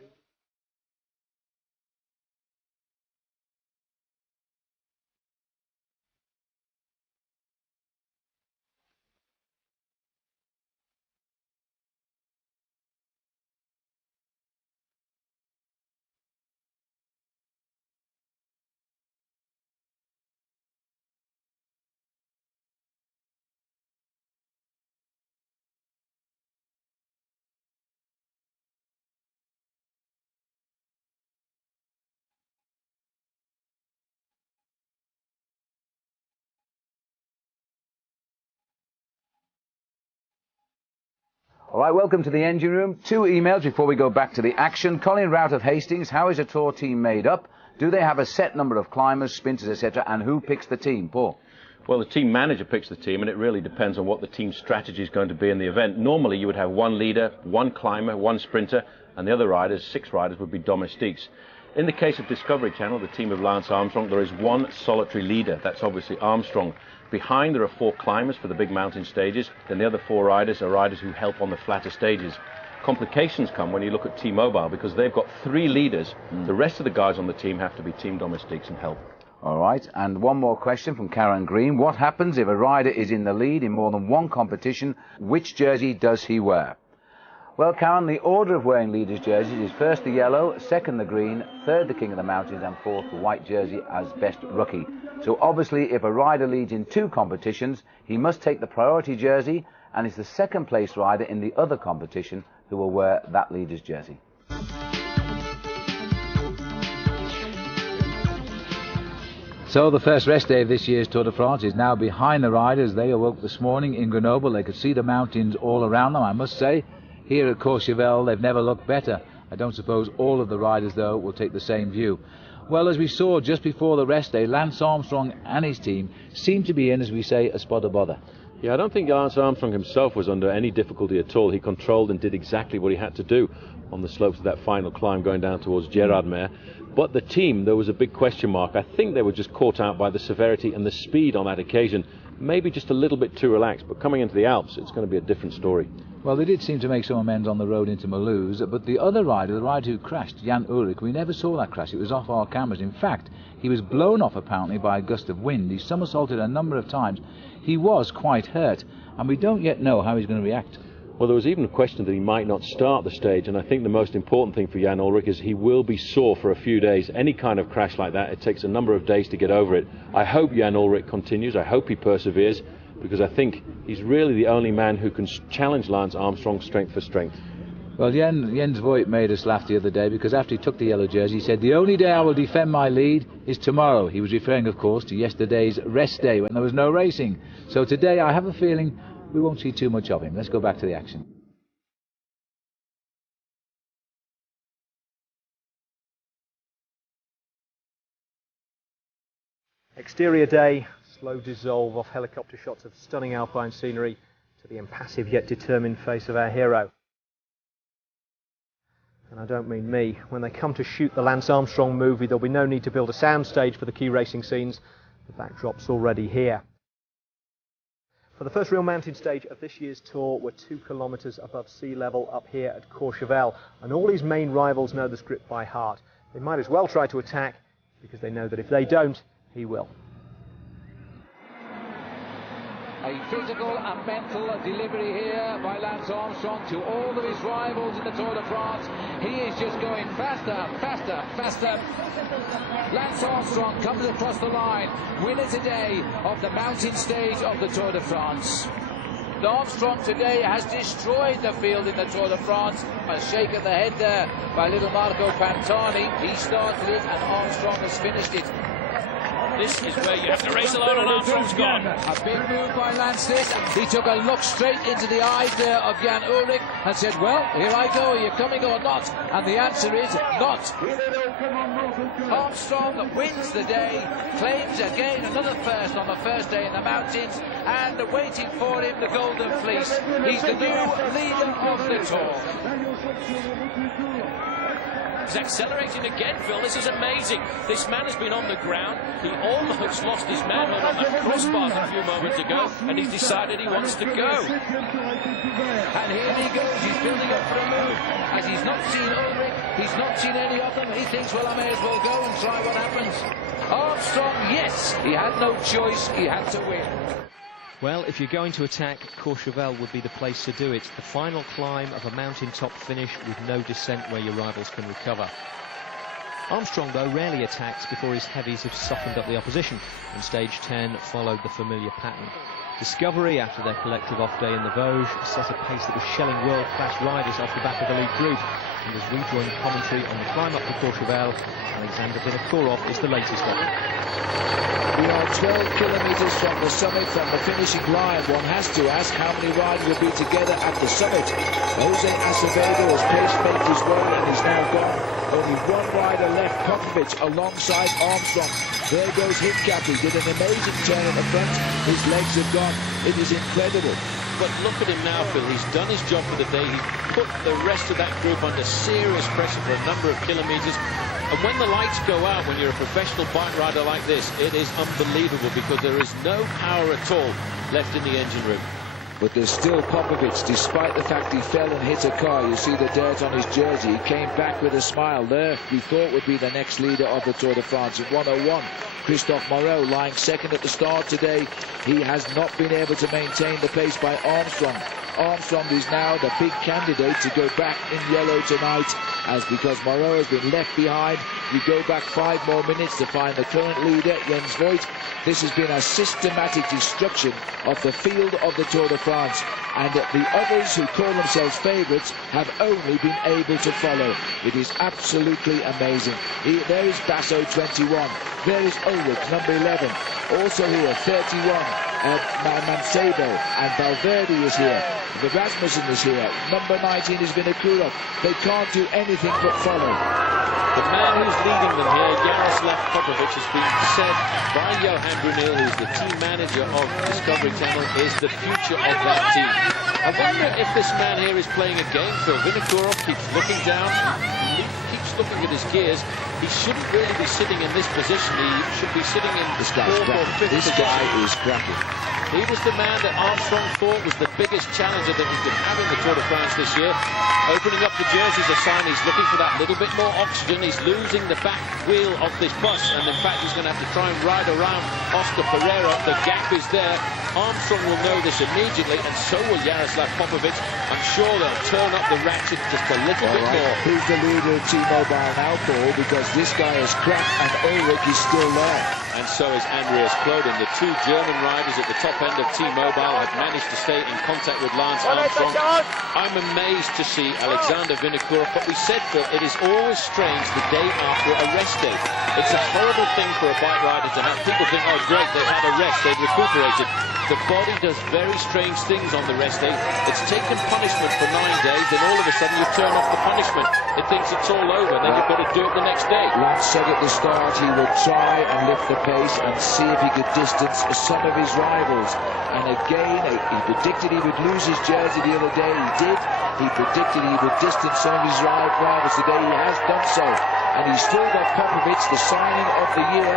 All right, welcome to the engine room. 2 emails before we go back to the action. Colin Rout of Hastings, how is a tour team made up? Do they have a set number of climbers, sprinters, etc., and who picks the team? Paul? Well, the team manager picks the team, and it really depends on what the team strategy is going to be in the event. Normally, you would have 1 leader, 1 climber, 1 sprinter, and the other riders, 6 riders, would be domestiques. In the case of Discovery Channel, the team of Lance Armstrong, there is 1 solitary leader. That's obviously Armstrong. Behind, there are 4 climbers for the big mountain stages. Then the other 4 riders are riders who help on the flatter stages. Complications come when you look at T-Mobile, because they've got 3 leaders. The rest of the guys on the team have to be team domestiques and help. All right, and one more question from Karen Green. What happens if a rider is in the lead in more than 1 competition? Which jersey does he wear? Well, Karen, the order of wearing leaders' jerseys is first the yellow, second the green, third the King of the Mountains, and fourth the white jersey as best rookie. So obviously, if a rider leads in 2 competitions, he must take the priority jersey, and is the second place rider in the other competition who will wear that leader's jersey. So the first rest day of this year's Tour de France is now behind the riders. They awoke this morning in Grenoble. They could see the mountains all around them, I must say. Here at Courchevel, they've never looked better. I don't suppose all of the riders, though, will take the same view. Well, as we saw just before the rest day, Lance Armstrong and his team seem to be in, as we say, a spot of bother. Yeah, I don't think Lance Armstrong himself was under any difficulty at all. He controlled and did exactly what he had to do on the slopes of that final climb going down towards Gérardmer. But the team, there was a big question mark. I think they were just caught out by the severity and the speed on that occasion. Maybe just a little bit too relaxed, but coming into the Alps, it's going to be a different story. Well, they did seem to make some amends on the road into Mulhouse, but the other rider, the rider who crashed, Jan Ullrich, we never saw that crash. It was off our cameras. In fact, he was blown off apparently by a gust of wind. He somersaulted a number of times. He was quite hurt, and we don't yet know how he's going to react. Well, there was even a question that he might not start the stage, and I think the most important thing for Jan Ullrich is he will be sore for a few days. Any kind of crash like that, it takes a number of days to get over it. I hope Jan Ullrich continues. I hope he perseveres, because I think he's really the only man who can challenge Lance Armstrong strength for strength. Well, Jens Voigt made us laugh the other day because after he took the yellow jersey, he said, "The only day I will defend my lead is tomorrow." He was referring, of course, to yesterday's rest day when there was no racing. So today I have a feeling we won't see too much of him. Let's go back to the action. Exterior day, slow dissolve off helicopter shots of stunning alpine scenery to the impassive yet determined face of our hero. And I don't mean me. When they come to shoot the Lance Armstrong movie, there'll be no need to build a soundstage for the key racing scenes. The backdrop's already here. For the first real mountain stage of this year's tour, we're 2 kilometres above sea level up here at Courchevel, and all his main rivals know the script by heart. They might as well try to attack, because they know that if they don't, he will. A physical and mental delivery here by Lance Armstrong to all of his rivals in the Tour de France. He is just going faster, faster, faster. Lance Armstrong comes across the line, winner today of the mountain stage of the Tour de France. Armstrong today has destroyed the field in the Tour de France. A shake of the head there by little Marco Pantani. He started it and Armstrong has finished it. This is where you have to race alone and Armstrong's gone. A big move by Lance this. He took a look straight into the eyes there of Jan Ullrich and said, well, here I go, are you coming or not? And the answer is not. Armstrong wins the day, claims again another first on the first day in the mountains, and waiting for him, the Golden Fleece. He's the new leader of the Tour. He's accelerating again, Phil. This is amazing. This man has been on the ground. He almost lost his manhood on that crossbar a few moments ago, and he's decided he wants to go. And here he goes. He's building up for a move. As he's not seen Ullrich, he's not seen any of them. He thinks, well, I may as well go and try what happens. Armstrong, yes, he had no choice. He had to win. Well, if you're going to attack, Courchevel would be the place to do it. The final climb of a mountaintop finish with no descent where your rivals can recover. Armstrong, though, rarely attacks before his heavies have softened up the opposition, and stage 10 followed the familiar pattern. Discovery, after their collective off-day in the Vosges, set a pace that was shelling world-class riders off the back of the lead group. And as we join commentary on the climb up to Courchevel, Alexander Vinokourov is the latest of it. We are 12 kilometres from the summit, from the finishing line. One has to ask how many riders will be together at the summit. Jose Acevedo has pacemaker his way and is now gone. Only one rider left, Popovic, alongside Armstrong. There goes Hincap. He did an amazing turn at the front. His legs have gone. It is incredible. But look at him now, Phil. He's done his job for the day. He's put the rest of that group under serious pressure for a number of kilometres. And when the lights go out, when you're a professional bike rider like this, it is unbelievable because there is no power at all left in the engine room. But there's still Popovic, despite the fact he fell and hit a car. You see the dirt on his jersey. He came back with a smile there. We thought would be the next leader of the Tour de France at 1:01. Christophe Moreau lying second at the start today. He has not been able to maintain the pace by Armstrong. Armstrong is now the big candidate to go back in yellow tonight, as because Moreau has been left behind, we go back 5 more minutes to find the current leader, Jens Voigt. This has been a systematic destruction of the field of the Tour de France, and the others who call themselves favourites have only been able to follow. It is absolutely amazing. There is Basso, 21. There is Ullrich, number 11. Also here, 31. Mancebo, and Valverde is here. The Rasmussen is here. Number 19 is Vinokourov. They can't do anything but follow. The man who's leading them here, Jaroslav Popovic, has been said by Johan Brunel, who's the team manager of Discovery Channel, is the future of that team. I wonder if this man here is playing a game, Phil. Vinokourov keeps looking down, keeps looking at his gears. He shouldn't really be sitting in this position. He should be sitting in this guy's 4th or 5th This position. guy is cracking. He was the man that Armstrong thought was the biggest challenger that he could have in the Tour de France this year. Opening up the jerseys a sign he's looking for that little bit more oxygen. He's losing the back wheel of this bus, and in fact he's going to have to try and ride around Oscar Pereira. The gap is there. Armstrong will know this immediately, and so will Jaroslav Popovic. I'm sure they'll turn up the ratchet just a little bit more. Who's the leader of T-Mobile now, Paul? Because this guy is cracked and Ullrich is still there. And so is Andreas Klodin, the two German riders at the top end of T-Mobile have managed to stay in contact with Lance Armstrong. I'm amazed to see Alexander Vinokourov, but we said, Phil, it is always strange the day after a rest day. It's a horrible thing for a bike rider to have. People think, oh great, they've had a rest, they've recuperated. The body does very strange things on the rest day. It's taken punishment for 9 days, then all of a sudden you turn off the punishment. It thinks it's all over, then you've got to do it the next day. Lance said at the start he would try and lift the pace and see if he could distance some of his rivals. And again, he predicted he would lose his jersey the other day. He did. He predicted he would distance some of his rivals today. He has done so. And he's still got Popovic, the signing of the year,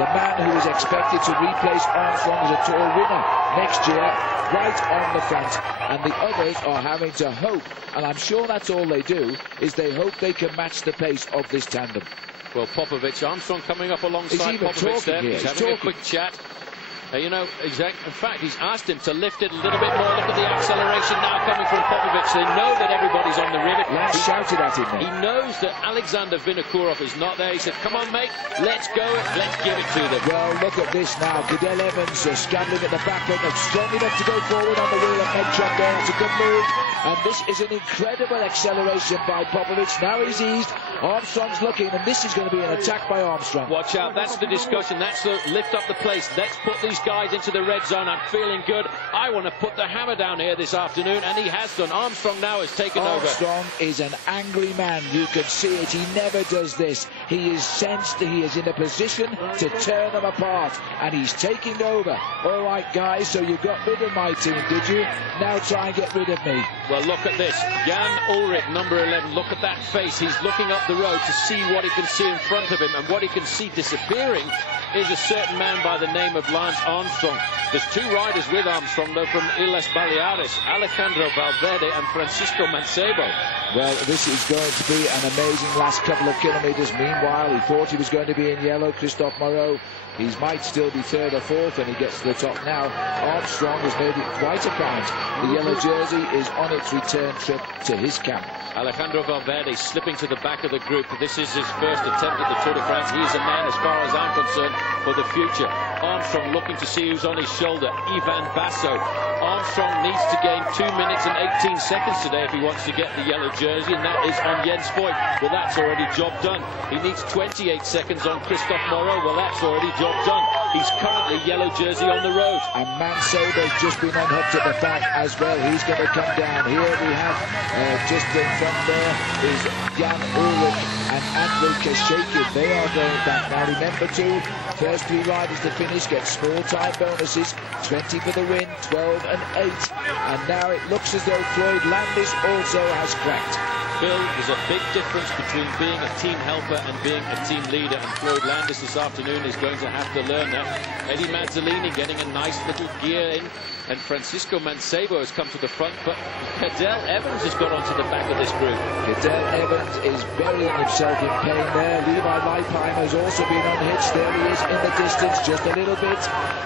the man who is expected to replace Armstrong as a Tour winner next year, right on the front. And the others are having to hope, and I'm sure that's all they do, is they hope they can match the pace of this tandem. Well, Popovic, Armstrong coming up alongside Popovic there. He's having a quick chat. You know, exactly. In fact, he's asked him to lift it a little bit more. Look at the acceleration now coming from Popovic. They know that everybody's on the rivet. Lance shouted at him. He knows that Alexander Vinokourov is not there. He said, come on, mate, let's go. Let's give it to them. Well, look at this now. Cadel Evans scrambling at the back end. Strong enough to go forward on the wheel of Medtron there. It's a good move. And this is an incredible acceleration by Popovic. Now he's eased. Armstrong's looking, and this is going to be an attack by Armstrong. Watch out. That's the discussion. That's the lift up the place. Let's put these guys into the red zone. I'm feeling good. I want to put the hammer down here this afternoon, and he has done. Armstrong now has taken over. Armstrong is an angry man. You can see it. He never does this. He is sensed. He is in a position to tear them apart, and he's taking over. All right, guys, so you got rid of my team, did you? Now try and get rid of me. Well, look at this. Jan Ullrich, number 11. Look at that face. He's looking up the road to see what he can see in front of him, and what he can see disappearing is a certain man by the name of Lance Armstrong. There's two riders with Armstrong, though, from Illes Baleares, Alejandro Valverde and Francisco Mancebo. Well, this is going to be an amazing last couple of kilometres. Meanwhile, he thought he was going to be in yellow, Christophe Moreau. He might still be third or fourth when he gets to the top now. Armstrong has made it quite apparent. The yellow jersey is on its return trip to his camp. Alejandro Valverde slipping to the back of the group. This is his first attempt at the Tour de France. He is a man, as far as I'm concerned, for the future. Armstrong looking to see who's on his shoulder. Ivan Basso. Armstrong needs to gain 2 minutes and 18 seconds today if he wants to get the yellow jersey, and that is on Jens Voigt. Well, that's already job done. He needs 28 seconds on Christophe Moreau. Well, that's already job done. He's currently yellow jersey on the road. And Mancebo's just been unhooked at the back as well. He's going to come down. Here we have just in front there is Jan Ullrich and Andrei Kashekin. They are going back now. Remember, first three riders to finish get small time bonuses, 20 for the win, 12 and 8. And now it looks as though Floyd Landis also has cracked. Phil, there's a big difference between being a team helper and being a team leader, and Floyd Landis this afternoon is going to have to learn that. Eddie Mazzolini getting a nice little gear in, and Francisco Mancebo has come to the front, but Cadel Evans has got onto the back of this group. Cadel Evans is burying himself in pain there. Levi Leipheimer has also been unhitched. There he is in the distance, just a little bit.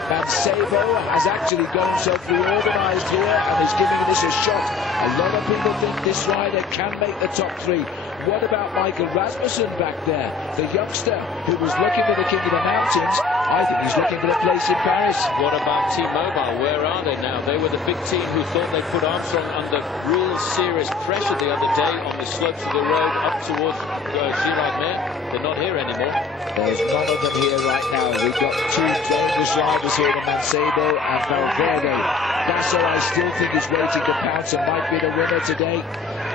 Mancebo has actually got himself reorganised here and is giving this a shot. A lot of people think this rider can make the top three. What about Michael Rasmussen back there? The youngster who was looking for the King of the Mountains. I think he's looking for a place in Paris. What about T-Mobile? Where are they now? They were the big team who thought they'd put Armstrong under real serious pressure the other day on the slopes of the road up towards Girard-Mer. They're not here anymore. There's none of them here right now. We've got two dangerous riders here, the Mancebo and Valverde. Basso, I still think, is waiting to pounce and might be the winner today.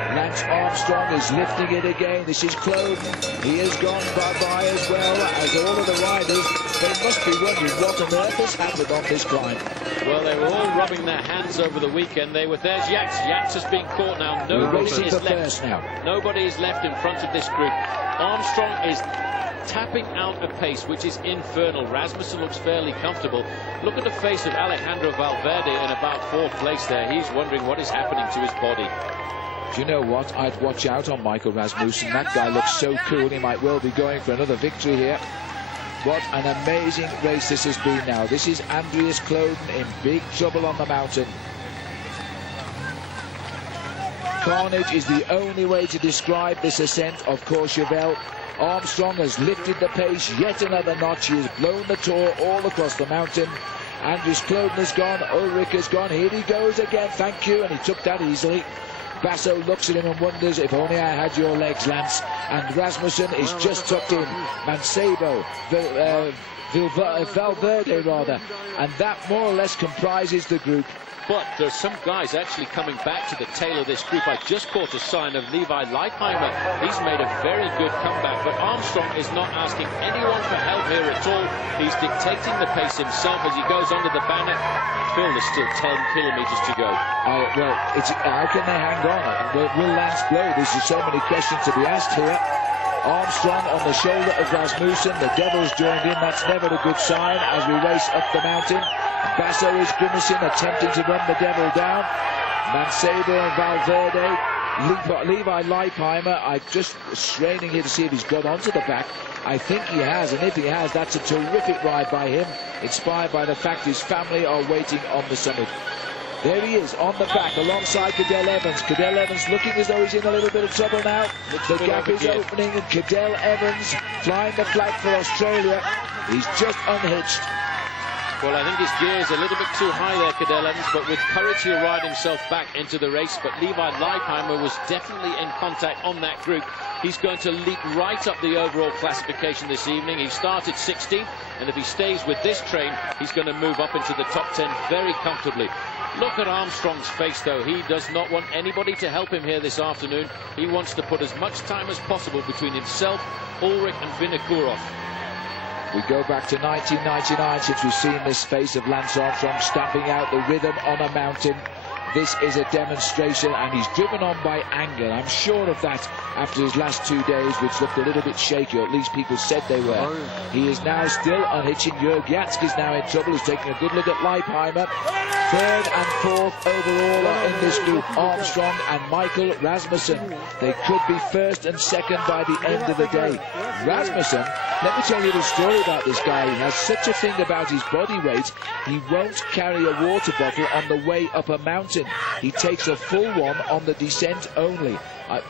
Lance Armstrong is lifting it again. This is Clone. He has gone bye-bye as well as all of the riders. They must be wondering what on earth has happened on this climb. Well, they were all rubbing their hands over the weekend. There's Yates. Yates has been caught now. Nobody is left. Nobody is left in front of this group. Armstrong is tapping out a pace which is infernal. Rasmussen looks fairly comfortable. Look at the face of Alejandro Valverde in about fourth place there. He's wondering what is happening to his body. Do you know what? I'd watch out on Michael Rasmussen. That guy looks so cool. He might well be going for another victory here. What an amazing race this has been now. This is Andreas Kloden in big trouble on the mountain. Carnage is the only way to describe this ascent of Courchevel. Armstrong has lifted the pace yet another notch. He has blown the Tour all across the mountain. Andries Kloden has gone, Ullrich has gone, here he goes again, thank you, and he took that easily. Basso looks at him and wonders, if only I had your legs, Lance. And Rasmussen is just tucked in. Mancebo, Valverde rather, and that more or less comprises the group. But there's some guys actually coming back to the tail of this group. I just caught a sign of Levi Leipheimer. He's made a very good comeback, but Armstrong is not asking anyone for help here at all. He's dictating the pace himself as he goes under the banner. Phil, there's still 10 kilometres to go. Well, how can they hang on? Will Lance blow? There's so many questions to be asked here. Armstrong on the shoulder of Rasmussen. The Devils joined in. That's never a good sign as we race up the mountain. Basso is grimacing, attempting to run the Devil down. Mancebo and Valverde. Levi Leipheimer, I'm just straining here to see if he's got onto the back. I think he has, and if he has, that's a terrific ride by him, inspired by the fact his family are waiting on the summit. There he is, on the back, alongside Cadel Evans. Cadel Evans looking as though he's in a little bit of trouble now. The gap is opening, and Cadel Evans flying the flag for Australia. He's just unhitched. Well, I think his gear is a little bit too high there, Cadel Evans, but with courage he'll ride himself back into the race. But Levi Leipheimer was definitely in contact on that group. He's going to leap right up the overall classification this evening. He started 16th, and if he stays with this train, he's going to move up into the top 10 very comfortably. Look at Armstrong's face, though. He does not want anybody to help him here this afternoon. He wants to put as much time as possible between himself, Ullrich and Vinokourov. We go back to 1999 since we've seen this face of Lance Armstrong stamping out the rhythm on a mountain. This is a demonstration, and he's driven on by anger. I'm sure of that after his last 2 days, which looked a little bit shaky, or at least people said they were. He is now still unhitching. Jörg Jatzk is now in trouble. He's taking a good look at Leipheimer. Third and fourth overall are in this group, Armstrong and Michael Rasmussen. They could be first and second by the end of the day. Rasmussen, let me tell you the story about this guy. He has such a thing about his body weight, he won't carry a water bottle on the way up a mountain. He takes a full one on the descent only.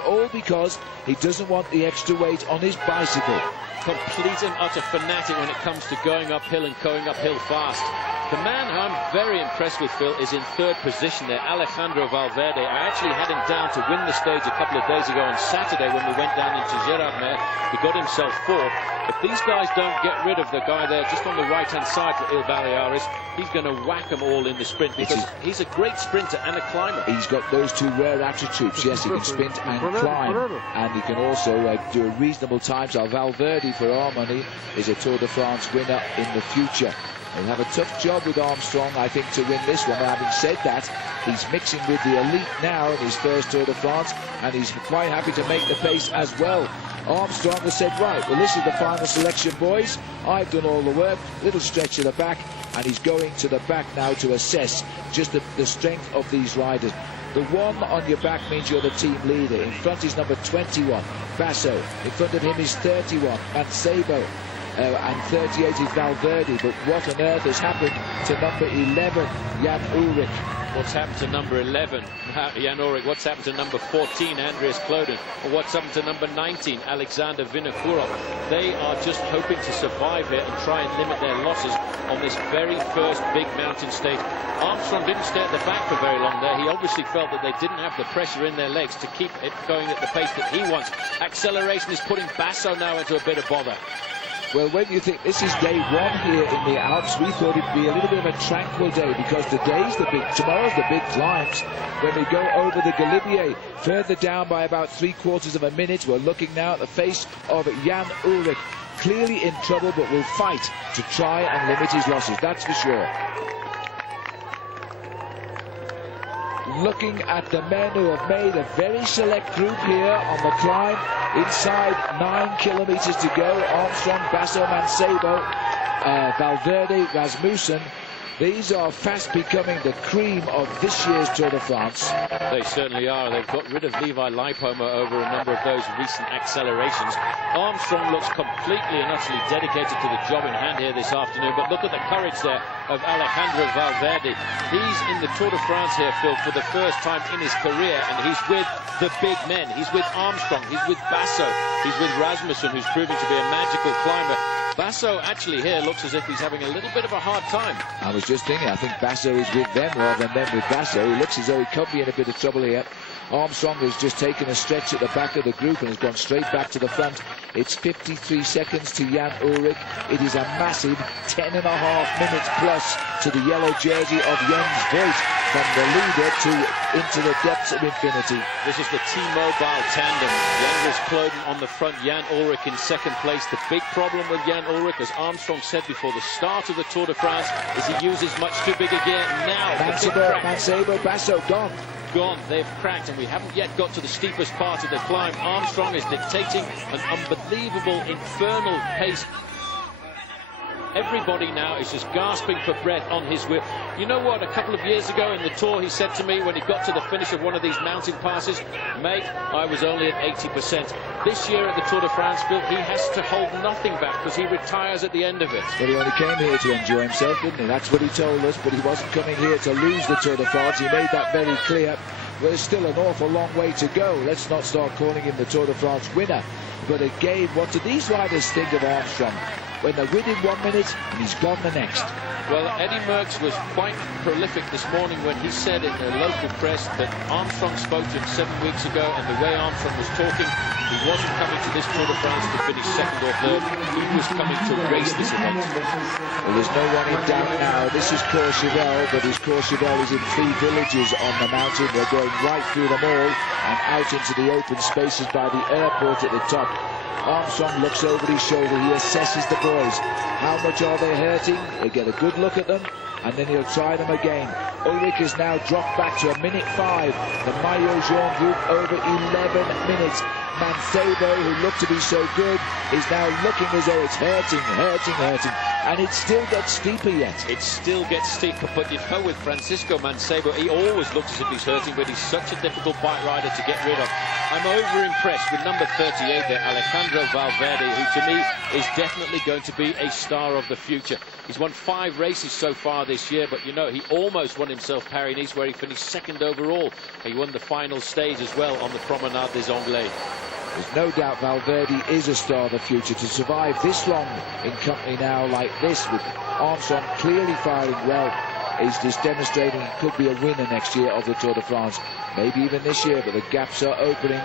All because he doesn't want the extra weight on his bicycle. Complete and utter fanatic when it comes to going uphill and going uphill fast. The man I'm very impressed with, Phil, is in third position there, Alejandro Valverde. I actually had him down to win the stage a couple of days ago on Saturday when we went down into Gérardmer. He got himself fourth. If these guys don't get rid of the guy there just on the right-hand side for Il Baleares, he's going to whack them all in the sprint because he's a great sprinter and a climber. He's got those two rare attributes. Yes, he can sprint and climb, and he can also do a reasonable time. So Valverde, for our money, is a Tour de France winner in the future. He'll have a tough job with Armstrong, I think, to win this one. But having said that, he's mixing with the elite now in his first Tour de France, and he's quite happy to make the pace as well. Armstrong has said, right, well, this is the final selection, boys. I've done all the work, little stretch to the back, and he's going to the back now to assess just the strength of these riders. The one on your back means you're the team leader. In front is number 21, Basso. In front of him is 31, Mancebo. And 38 is Valverde, but what on earth has happened to number 11, Jan Ullrich? What's happened to number 11, Jan Ullrich? What's happened to number 14, Andries Kloden? Or what's happened to number 19, Alexander Vinokourov? They are just hoping to survive here and try and limit their losses on this very first big mountain stage. Armstrong didn't stay at the back for very long there. He obviously felt that they didn't have the pressure in their legs to keep it going at the pace that he wants. Acceleration is putting Basso now into a bit of bother. Well, when you think this is day one here in the Alps, we thought it'd be a little bit of a tranquil day because tomorrow's the big climbs. When we go over the Galibier, further down by about 3/4 of a minute, we're looking now at the face of Jan Ullrich. Clearly in trouble, but will fight to try and limit his losses, that's for sure. Looking at the men who have made a very select group here on the climb. Inside 9 kilometers to go. Armstrong, Basso, Mancebo, Valverde, Rasmussen, These are fast becoming the cream of this year's Tour de France. They certainly are. They've got rid of Levi Leipomer over a number of those recent accelerations. Armstrong looks completely and utterly dedicated to the job in hand here this afternoon. But look at the courage there of Alejandro Valverde. He's in the Tour de France here, Phil, for the first time in his career, and he's with the big men. He's with Armstrong, he's with Basso, he's with Rasmussen, who's proving to be a magical climber. Basso actually here looks as if he's having a little bit of a hard time. I was just thinking, I think Basso is with them rather than them with Basso. He looks as though he could be in a bit of trouble here. Armstrong has just taken a stretch at the back of the group and has gone straight back to the front. It's 53 seconds to Jan Ullrich. It is a massive 10.5 minutes plus to the yellow jersey of Jens Voigt from the leader to into the depths of infinity. This is the T-Mobile tandem. Jens Kloden on the front, Jan Ullrich in second place. The big problem with Jan Ullrich, as Armstrong said before the start of the Tour de France, is he uses much too big a gear. Now, Mancebo, Basso, gone. They've cracked, and we haven't yet got to the steepest part of the climb. Armstrong is dictating an unbelievable, infernal pace. Everybody now is just gasping for breath on his wheel. You know what? A couple of years ago in the Tour, he said to me when he got to the finish of one of these mountain passes, mate, I was only at 80%. This year at the Tour de France, Bill, he has to hold nothing back because he retires at the end of it. Well, he only came here to enjoy himself, didn't he? That's what he told us, but he wasn't coming here to lose the Tour de France. He made that very clear. Well, there's still an awful long way to go. Let's not start calling him the Tour de France winner. But again, what do these riders think of Armstrong? When they're winning 1 minute and he's gone the next. Well, Eddie Merckx was quite prolific this morning when he said in the local press that Armstrong spoke to him 7 weeks ago, and the way Armstrong was talking, he wasn't coming to this Tour de France to finish second or third. He was coming to race this event. Well, there's no one in doubt now. This is Courchevel, but his Courchevel is in 3 villages on the mountain. They're going right through them all and out into the open spaces by the airport at the top. Armstrong looks over his shoulder, he assesses the boys. How much are they hurting? He'll get a good look at them, and then he'll try them again. Ullrich has now dropped back to 1:05. The Maillot Jaune group over 11 minutes. Mancebo, who looked to be so good, is now looking as though it's hurting. And it still gets steeper yet. It still gets steeper, but you know, with Francisco Mancebo, he always looks as if he's hurting, but he's such a difficult bike rider to get rid of. I'm over-impressed with number 38 there, Alejandro Valverde, who to me is definitely going to be a star of the future. He's won 5 races so far this year, but you know, he almost won himself Pyrenees, where he finished second overall. He won the final stage as well on the Promenade des Anglais. There's no doubt Valverde is a star of the future. To survive this long in company now like this, with Armstrong clearly firing well, is just demonstrating he could be a winner next year of the Tour de France. Maybe even this year, but the gaps are opening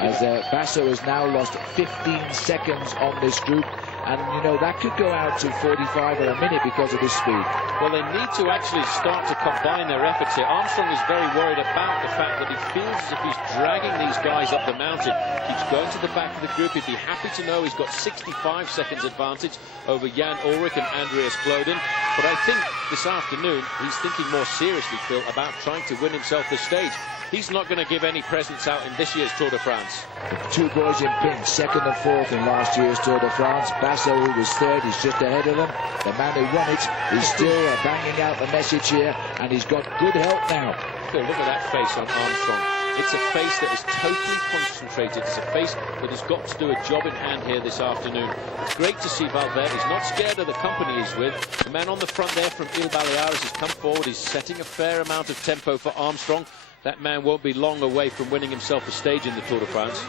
as Basso has now lost 15 seconds on this group. And, you know, that could go out to 45 or a minute because of his speed. Well, they need to actually start to combine their efforts here. Armstrong is very worried about the fact that he feels as if he's dragging these guys up the mountain. Keeps going to the back of the group. He'd be happy to know he's got 65 seconds advantage over Jan Ullrich and Andreas Kloden. But I think this afternoon he's thinking more seriously, Phil, about trying to win himself the stage. He's not going to give any presents out in this year's Tour de France. The 2 boys in pink, 2nd and 4th in last year's Tour de France. Basso, who was 3rd, is just ahead of them. The man who won it is still banging out the message here, and he's got good help now. Phil, look at that face on Armstrong. It's a face that is totally concentrated. It's a face that has got to do a job in hand here this afternoon. It's great to see Valverde. He's not scared of the company he's with. The man on the front there from Îles Baleares has come forward. He's setting a fair amount of tempo for Armstrong. That man won't be long away from winning himself a stage in the Tour de France.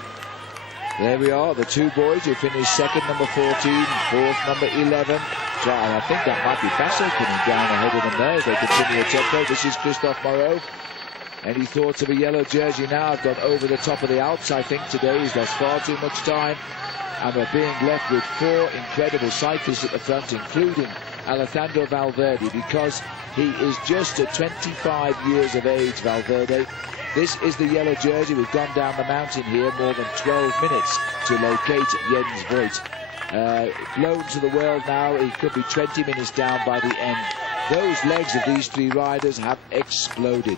There we are, the 2 boys who finished 2nd, number 14, 4th, number 11. So I think that might be Basso coming down ahead of them there as they continue the tempo. This is Christophe Moreau. Any thoughts of a yellow jersey now? I've gone over the top of the Alps, I think, today. He's lost far too much time. And we're being left with 4 incredible cyclists at the front, including Alejandro Valverde, because he is just at 25 years of age, Valverde. This is the yellow jersey. We've gone down the mountain here more than 12 minutes to locate Jens Voigt. Blown to the world now. He could be 20 minutes down by the end. Those legs of these 3 riders have exploded.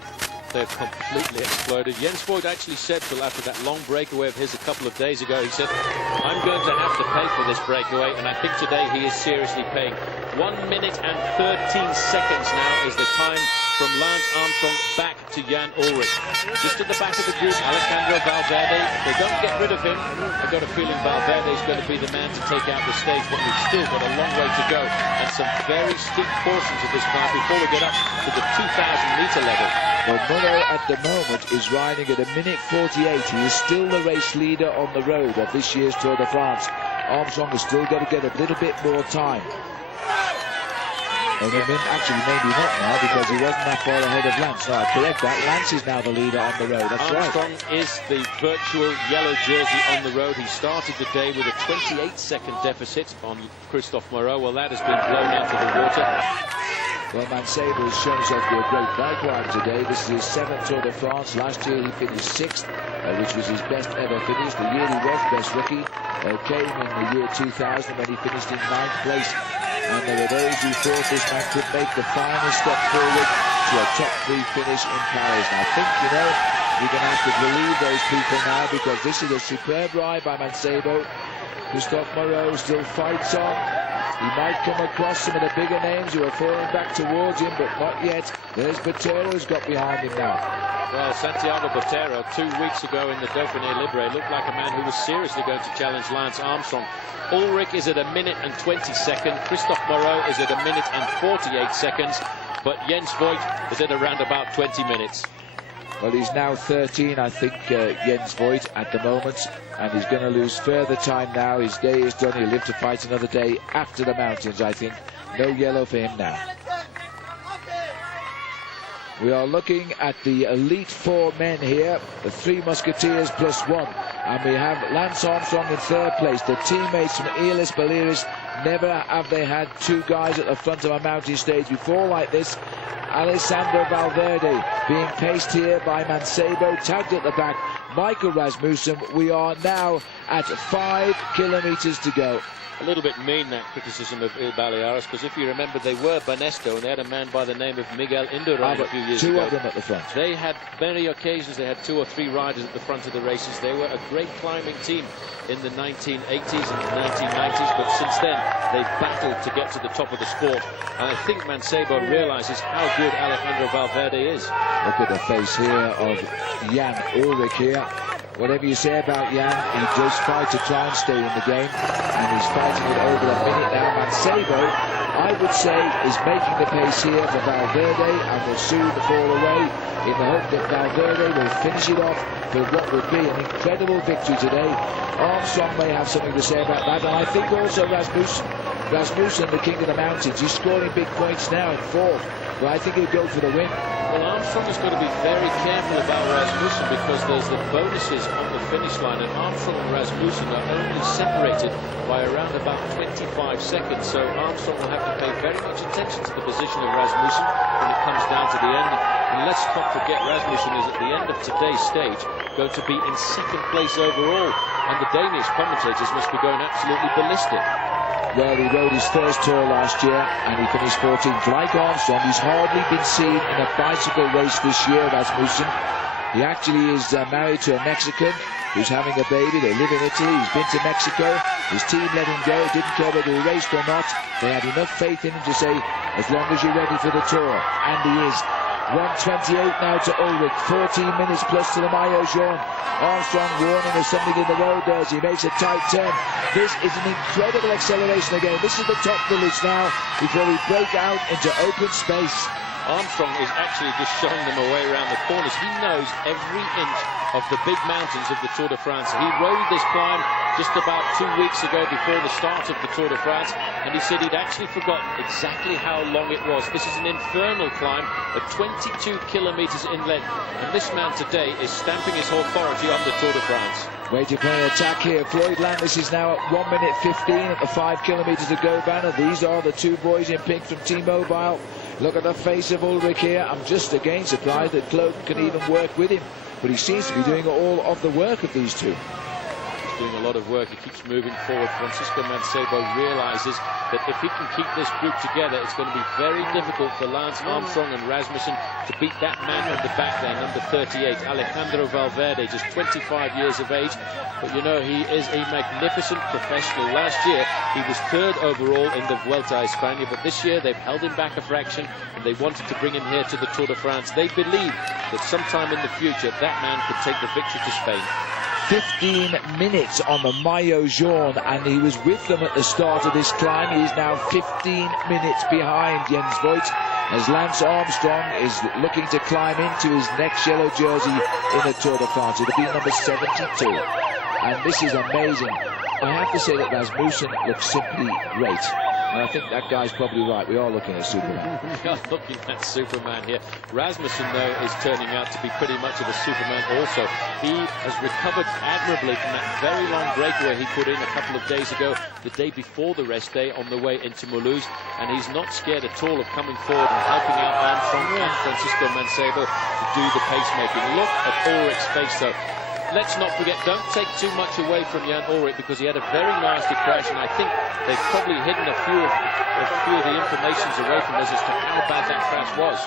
they've completely exploded. Jens Voigt actually said, Phil, after that long breakaway of his a couple of days ago, he said, I'm going to have to pay for this breakaway, and I think today he is seriously paying. 1 minute and 13 seconds now is the time from Lance Armstrong back to Jan Ullrich. Just at the back of the group, Alejandro Valverde. If they don't get rid of him, I've got a feeling Valverde is going to be the man to take out the stage, but we've still got a long way to go and some very steep portions of this climb before we get up to the 2,000-meter level. Well, Murrow at the moment is riding at 1:48. He is still the race leader on the road of this year's Tour de France. Armstrong has still got to get a little bit more time. And actually, maybe not now, because he wasn't that far ahead of Lance. No, I correct that. Lance is now the leader on the road. That's Armstrong right. is the virtual yellow jersey on the road. He started the day with a 28-second deficit on Christophe Moreau. Well, that has been blown out of the water. Well, Mancebo has shown himself to be a great bike rider today. This is his 7th Tour de France. Last year he finished 6th, which was his best ever finish. The year he was best rookie came in the year 2000 when he finished in 9th place. And there were those who thought this man could make the final step forward to a top 3 finish in Paris. And I think, you know, we're going to have to believe those people now, because this is a superb ride by Mancebo. Christophe Moreau still fights on. He might come across some of the bigger names who are falling back towards him, but not yet. There's Botero who's got behind him now. Well, Santiago Botero, 2 weeks ago in the Dauphiné Libre, looked like a man who was seriously going to challenge Lance Armstrong. Ullrich is at 1:20. Christophe Moreau is at 1:48. But Jens Voigt is at around about 20 minutes. Well, he's now 13, I think, Jens Voigt at the moment, and he's going to lose further time now. His day is done. He'll live to fight another day after the mountains, I think. No yellow for him now. We are looking at the elite 4 men here, the 3 Musketeers plus 1. And we have Lance Armstrong in 3rd place. The teammates from Elis Balearis, never have they had 2 guys at the front of a mountain stage before like this. Alessandro Valverde being paced here by Mancebo, tagged at the back. Michael Rasmussen. We are now at 5 kilometers to go. A little bit mean, that criticism of Il Baleares, because if you remember, they were Banesto, and they had a man by the name of Miguel Indurain a few years ago. 2 of them at the front. They had many occasions, they had 2 or 3 riders at the front of the races. They were a great climbing team in the 1980s and the 1990s, but since then, they've battled to get to the top of the sport. And I think Mancebo realizes how good Alejandro Valverde is. Look at the face here of Jan Ullrich here. Whatever you say about Jan, he does fight to try and stay in the game, and he's fighting it over a minute now. Mancebo, I would say, is making the pace here for Valverde and will soon fall away in the hope that Valverde will finish it off for what would be an incredible victory today. Armstrong may have something to say about that, and I think also Rasmussen, the king of the mountains, he's scoring big points now in 4th, but I think he'll go for the win. Well, Armstrong has got to be very careful about Rasmussen, because there's the bonuses on the finish line, and Armstrong and Rasmussen are only separated by around about 25 seconds, so Armstrong will have to pay very much attention to the position of Rasmussen when it comes down to the end. And let's not forget, Rasmussen is at the end of today's stage going to be in 2nd place overall, and the Danish commentators must be going absolutely ballistic. Well, he rode his first Tour last year and he finished 14th. Like Armstrong, he's hardly been seen in a bicycle race this year, Rasmussen. He actually is married to a Mexican who's having a baby. They live in Italy. He's been to Mexico. His team let him go. Didn't care whether he raced or not. They had enough faith in him to say, as long as you're ready for the Tour. And he is. 1:28 now to Ullrich, 14 minutes plus to the Maillot Jaune. Armstrong warning there's something in the road there as he makes a tight turn. This is an incredible acceleration again. This is the top village now before we break out into open space. Armstrong is actually just showing them a way around the corners. He knows every inch of the big mountains of the Tour de France. He rode this climb just about 2 weeks ago before the start of the Tour de France, and he said he'd actually forgotten exactly how long it was. This is an infernal climb at 22 kilometers in length, and this man today is stamping his authority on the Tour de France. Way to play an attack here. Floyd Landis is now at 1:15 at the 5 kilometers to go banner. These are the 2 boys in pink from T-Mobile. Look at the face of Ullrich here. I'm just again surprised that Cloak can even work with him, but he seems to be doing all of the work of these 2. doing a lot of work. He keeps moving forward. Francisco Mancebo realizes that if he can keep this group together, it's going to be very difficult for Lance Armstrong and Rasmussen to beat that man at the back there, number 38, Alejandro Valverde, just 25 years of age. But you know, he is a magnificent professional. Last year, he was 3rd overall in the Vuelta a España, but this year they've held him back a fraction, and they wanted to bring him here to the Tour de France. They believe that sometime in the future, that man could take the victory to Spain. 15 minutes on the Maillot Jaune, and he was with them at the start of this climb. He is now 15 minutes behind Jens Voigt as Lance Armstrong is looking to climb into his next yellow jersey in the Tour de France. It'll be number 72, and this is amazing. I have to say that Rasmussen looks simply great. And I think that guy's probably right. We are looking at Superman. We are looking at Superman here. Rasmussen, though, is turning out to be pretty much of a Superman also. He has recovered admirably from that very long breakaway he put in a couple of days ago, the day before the rest day on the way into Mulhouse. And he's not scared at all of coming forward and helping out Armstrong and Francisco Mancebo to do the pacemaking. Look at Ullrich's face, though. Let's not forget, don't take too much away from Jan Ullrich, because he had a very nasty crash, and I think they've probably hidden a few of the informations away from us as to how bad that crash was.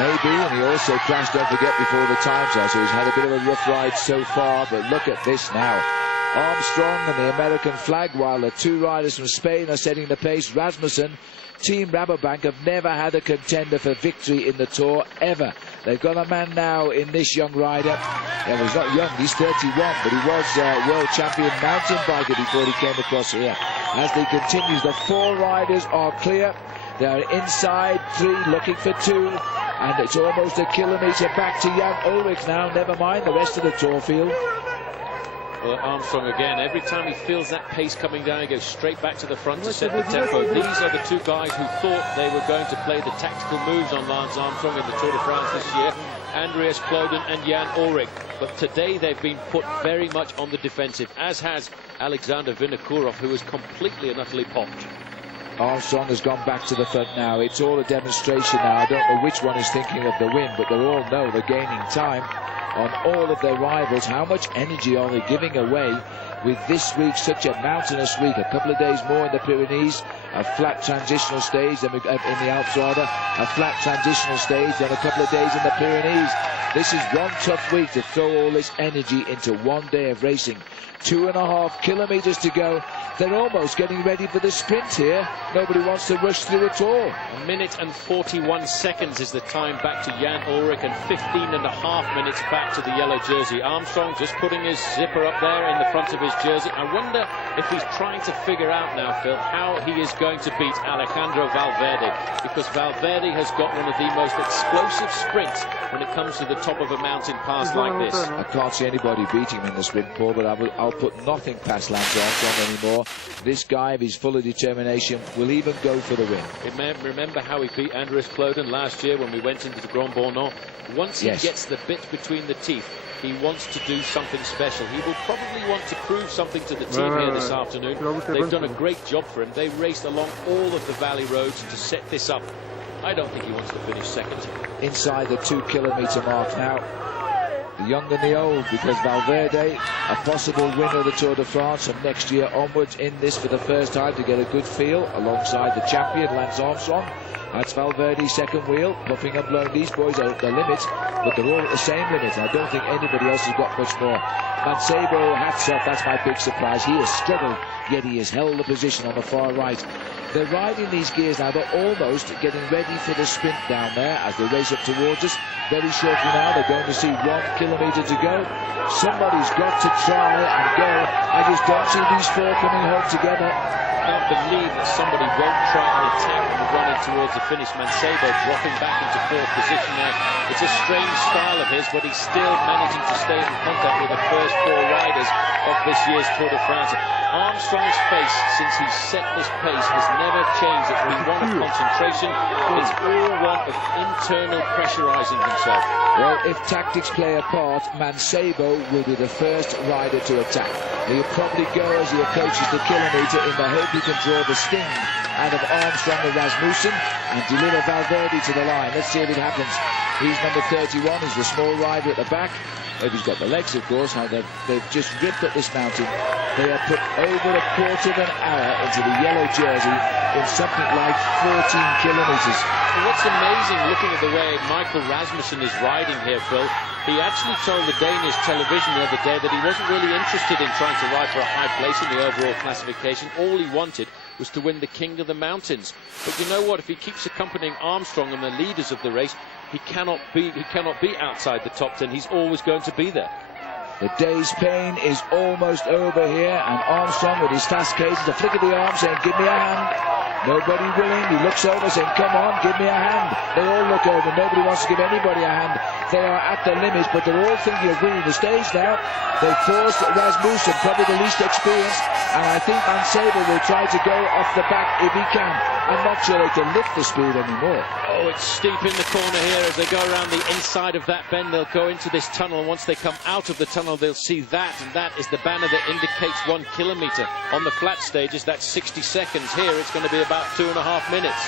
Maybe, and he also crashed, don't forget, before the times are, so he's had a bit of a rough ride so far, but look at this now. Armstrong and the American flag, while the 2 riders from Spain are setting the pace. Rasmussen, Team Rabobank have never had a contender for victory in the Tour, ever. They've got a man now in this young rider. Yeah, well, he's not young, he's 31, but he was world champion mountain biker before he came across here. As they continue, the 4 riders are clear. They're inside 3, looking for 2, and it's almost a kilometre back to Jan Ullrich now, never mind the rest of the Tour field. Well, Armstrong again, every time he feels that pace coming down, he goes straight back to the front to set the tempo. These are the 2 guys who thought they were going to play the tactical moves on Lance Armstrong in the Tour de France this year, Andreas Kloden and Jan Ullrich. But today they've been put very much on the defensive, as has Alexander Vinokourov, who is completely and utterly popped. Armstrong has gone back to the front now. It's all a demonstration now. I don't know which one is thinking of the win, but they all know they're gaining time on all of their rivals. How much energy are they giving away with this week, such a mountainous week? A couple of days more in the Pyrenees, a flat transitional stage, in the Alps rather, a flat transitional stage, then a couple of days in the Pyrenees. This is one tough week to throw all this energy into one day of racing. 2.5 kilometres to go. They're almost getting ready for the sprint here. Nobody wants to rush through at all. 1 minute and 41 seconds is the time back to Jan Ullrich, and 15.5 minutes back to the yellow jersey. Armstrong just putting his zipper up there in the front of his jersey. I wonder if he's trying to figure out now, Phil, how he is going to beat Alejandro Valverde, because Valverde has got one of the most explosive sprints when it comes to the top of a mountain pass like this. I can't see anybody beating him in the sprint, Paul, but I'll put nothing past Lance Armstrong anymore. This guy, if he's full of determination, will even go for the win. Remember how he beat Andreas Kloden last year when we went into the Grand Bornand? Once he gets the bit between the teeth, he wants to do something special. He will probably want to prove something to the team here this afternoon. They've done a great job for him. They raced along all of the valley roads to set this up. I don't think he wants to finish second. Inside the 2 kilometre mark now. The young and the old, because Valverde, a possible winner of the Tour de France from next year onwards, in this for the first time to get a good feel alongside the champion Lance Armstrong. That's Valverde's second wheel, puffing and blowing. These boys are at the limit, but they're all at the same limit. I don't think anybody else has got much more. Mancebo, hats off, that's my big surprise. He has struggled, yet he has held the position on the far right. They're riding these gears now. They're almost getting ready for the sprint down there as they race up towards us. Very shortly now, they're going to see 1 kilometre to go. Somebody's got to try and go. I just don't see these 4 coming home together. I can't believe that somebody won't try and attack and run in towards the finish. Mancebo dropping back into 4th position now. It's a strange style of his, but he's still managing to stay in contact with the first 4 riders of this year's Tour de France. Armstrong's face, since he set this pace, has never changed. It's been one of concentration. It's all one of internal pressurising himself. Well, if tactics play a part, Mancebo will be the first rider to attack. He'll probably go as he approaches the kilometre in the hope he can draw the sting out of Armstrong and Rasmussen and deliver Valverde to the line. Let's see if it happens. He's number 31, he's the small rider at the back. If he's got the legs, of course. Now they've just ripped up this mountain. They have put over a quarter of an hour into the yellow jersey in something like 14 kilometres. Well, what's amazing, looking at the way Michael Rasmussen is riding here, Phil, he actually told the Danish television the other day that he wasn't really interested in trying to ride for a high place in the overall classification. All he wanted was to win the King of the Mountains. But you know what? If he keeps accompanying Armstrong and the leaders of the race, he cannot be outside the top 10. He's always going to be there. The day's pain is almost over here, and Armstrong with his fast cases, a flick of the arm saying, give me a hand. Nobody willing. He looks over saying, come on, give me a hand. They all look over. Nobody wants to give anybody a hand. They are at their limits, but they're all thinking of winning the stage now. They forced Rasmussen, probably the least experienced, and I think Van Sabel will try to go off the back if he can. I'm not sure they can lift the speed anymore. Oh, it's steep in the corner here. As they go around the inside of that bend, they'll go into this tunnel. And once they come out of the tunnel, they'll see that, and that is the banner that indicates 1 kilometre. On the flat stages, that's 60 seconds. Here, it's going to be about 2.5 minutes.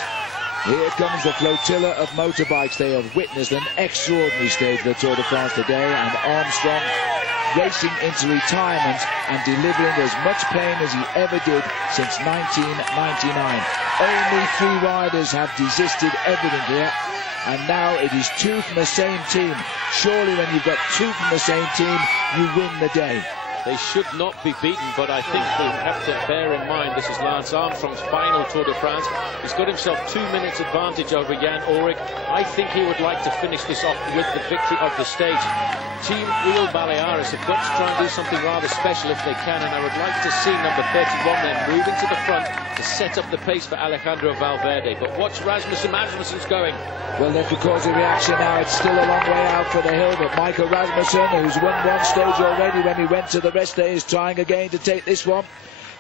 Here comes the flotilla of motorbikes. They have witnessed an extraordinary stage of the Tour de France today, and Armstrong racing into retirement and delivering as much pain as he ever did since 1999. Only 3 riders have desisted everything here, and now it is 2 from the same team. Surely when you've got 2 from the same team, you win the day. They should not be beaten, but I think they have to bear in mind this is Lance Armstrong's final Tour de France. He's got himself 2 minutes advantage over Jan Ullrich. I think he would like to finish this off with the victory of the stage. Team Wheel Baleares have got to try and do something rather special if they can, and I would like to see number 31 then move into the front to set up the pace for Alejandro Valverde. But watch Rasmussen. Rasmussen's going. Well, then, because of reaction now, it's still a long way out for the hill, but Michael Rasmussen, who's won 1 stage already when he went to the rest day, is trying again to take this one.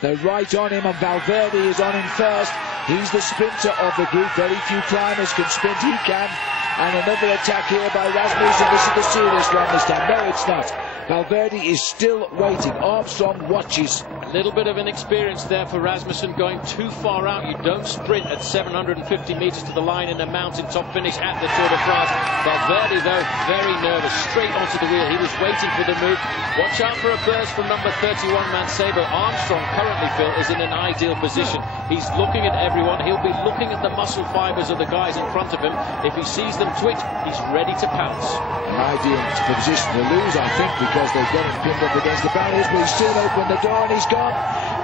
They're right on him, and Valverde is on him first. He's the sprinter of the group. Very few climbers can sprint. He can. And another attack here by Rasmussen. This is the serious one this time. No, it's not. Valverde is still waiting. Armstrong watches. A little bit of an experience there for Rasmussen, going too far out. You don't sprint at 750 metres to the line in a mountaintop finish at the Tour de France. Valverde, though, very nervous, straight onto the wheel. He was waiting for the move. Watch out for a burst from number 31, Mancebo. Armstrong currently, Phil, is in an ideal position. He's looking at everyone. He'll be looking at the muscle fibres of the guys in front of him. If he sees them twitch, he's ready to pounce. An ideal position to lose, I think, because they've got him pinned up against the barriers, but he's soon opened the door and he's gone.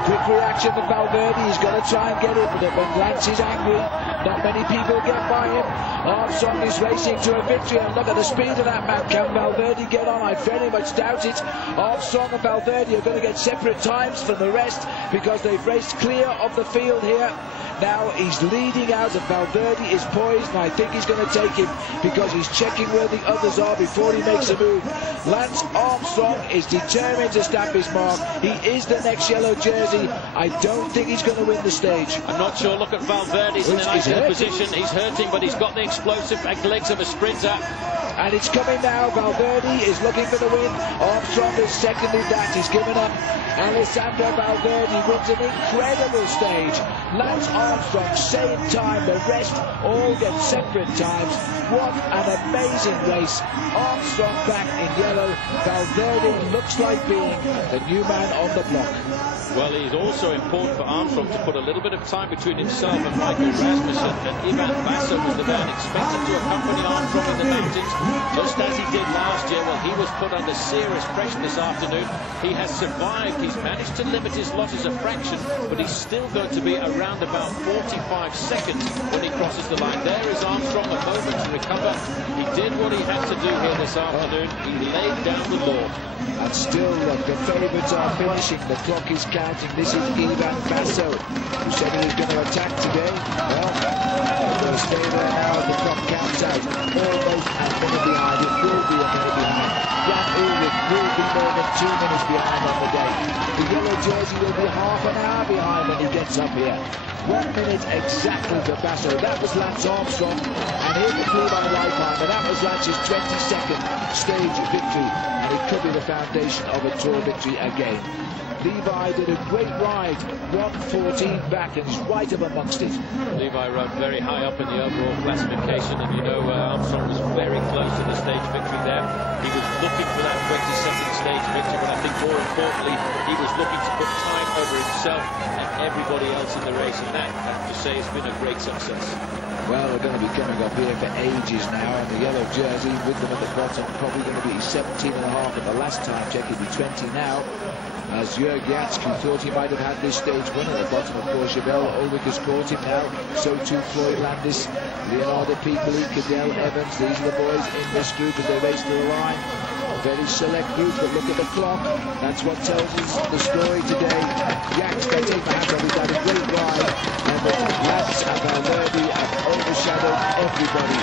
Quick reaction from Valverde. He's got to try and get it, but when Lance is angry, not many people get by him. Armstrong is racing to a victory, and look at the speed of that man. Can Valverde get on? I very much doubt it. Armstrong and Valverde are going to get separate times from the rest because they've raced clear of the field here. Now he's leading out, and Valverde is poised, and I think he's going to take him because he's checking where the others are before he makes a move. Lance Armstrong is determined to stamp his mark. He is the next yellow jersey. I don't think he's going to win the stage. I'm not sure. Look at Valverde. He's in an ideal position. He's hurting, but he's got the explosive legs of a sprinter. And it's coming now. Valverde is looking for the win. Armstrong has seconded that. He's given up. Alessandro Valverde wins an incredible stage. Lance Armstrong, same time. The rest all get separate times. What an amazing race. Armstrong back in yellow. Valverde looks like being the new man on the block. Well, it's also important for Armstrong to put a little bit of time between himself and Michael Rasmussen, and Ivan Basso was the man expected to accompany Armstrong in the mountains, just as he did last year. Well, he was put under serious pressure this afternoon. He has survived. He's managed to limit his losses a fraction, but he's still going to be around about 45 seconds when he crosses the line. There is Armstrong, a moment to recover. He did what he had to do here this afternoon. He laid down the law. And still, look, the favourites are finishing. The clock is counting. This is Ivan Basso, who said he was going to attack today. Well, he's going to stay there now as the clock counts out. Almost a minute behind. It will be a minute behind. Jan Ullrich will be more than 2 minutes behind on the day. The yellow jersey will be half an hour behind when he gets up here. 1 minute exactly for Basso. That was Lance Armstrong, and here's the Levi Reichheimer. That was Lance's 22nd stage victory, and it could be the foundation of a Tour victory again. Levi did a great ride, 1:14 back, and he's right up amongst it. Levi rode very high up in the overall classification, and you know Armstrong was very close to the stage victory there. He was looking for that 22nd stage victory, but I think more importantly, he was looking to put time over himself and everybody else in the race, and that, I have to say, has been a great success. Well, we're going to be coming up here for ages now, and the yellow jersey with them at the bottom, probably going to be 17.5 at the last time check. He'll be 20 now. As Jörg Jatzke thought he might have had this stage win at the bottom of Courchevel. Ullrich has caught him now. So too Floyd Landis, Leonardo Piccoli, Cadell Evans. These are the boys in this group as they race to the line. A very select group, but look at the clock. That's what tells us the story today. Jax, I take my hat off, he's had a great ride. And the Lance and Valverde have overshadowed everybody.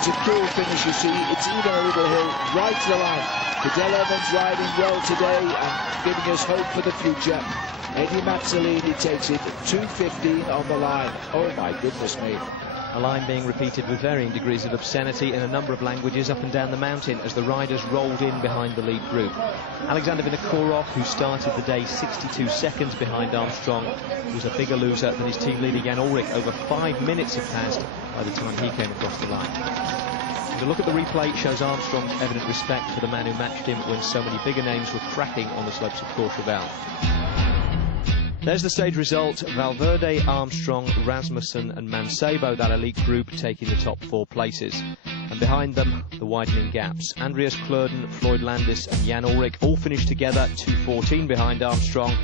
It's a cool finish, you see. It's even a little hill right to the line. Cadell Evans riding well today and giving us hope for the future. Eddie Mazzolini takes it 2:15 on the line. Oh my goodness me. A line being repeated with varying degrees of obscenity in a number of languages up and down the mountain as the riders rolled in behind the lead group. Alexander Vinokourov, who started the day 62 seconds behind Armstrong, was a bigger loser than his team leader Jan Ullrich. Over 5 minutes had passed by the time he came across the line. The look at the replay shows Armstrong's evident respect for the man who matched him when so many bigger names were cracking on the slopes of Courchevel. There's the stage result. Valverde, Armstrong, Rasmussen and Mancebo, that elite group, taking the top 4 places. And behind them, the widening gaps. Andreas Klöden, Floyd Landis and Jan Ullrich all finished together, 2:14 behind Armstrong.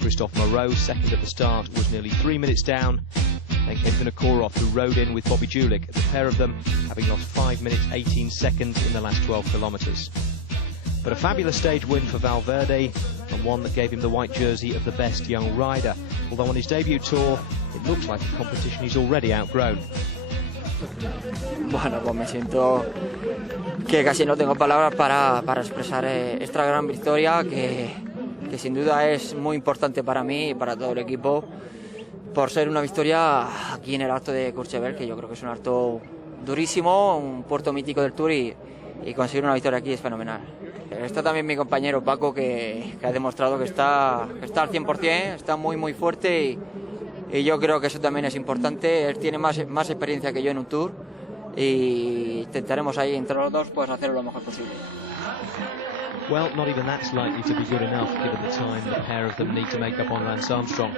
Christophe Moreau, second at the start, was nearly 3 minutes down. Then came Vinokourov, who rode in with Bobby Julich, the pair of them having lost 5 minutes 18 seconds in the last 12 kilometres. But a fabulous stage win for Valverde, and one that gave him the white jersey of the best young rider. Although on his debut tour, it looks like a competition he's already outgrown. Bueno, pues me siento que casi no tengo palabras para expresar esta gran victoria que sin duda es muy importante para mí y para todo el equipo, por ser una victoria aquí en el Alto de Courchevel, que yo creo que es un alto durísimo, un puerto mítico del Tour, y conseguir una victoria aquí es fenomenal. Está también mi compañero Paco, que ha demostrado que está al 100%, está muy fuerte, y yo creo que eso también es importante. Él tiene más experiencia que yo en un Tour, y intentaremos ahí entre los dos pues hacerlo lo mejor posible. Well, not even that's likely to be good enough given the time the pair of them need to make up on Lance Armstrong.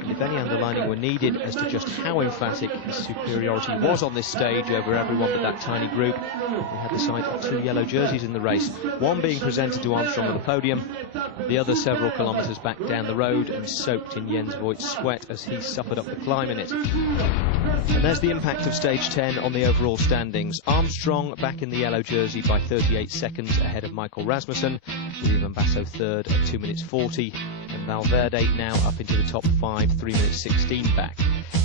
And if any underlining were needed as to just how emphatic his superiority was on this stage over everyone but that tiny group, we had the sight of 2 yellow jerseys in the race, one being presented to Armstrong at the podium, the other several kilometres back down the road and soaked in Jens Voigt's sweat as he suffered up the climb in it. And there's the impact of stage 10 on the overall standings. Armstrong back in the yellow jersey by 38 seconds ahead of Michael Rasmussen, with Basso third at 2 minutes 40, and Valverde now up into the top 5, 3 minutes 16 back.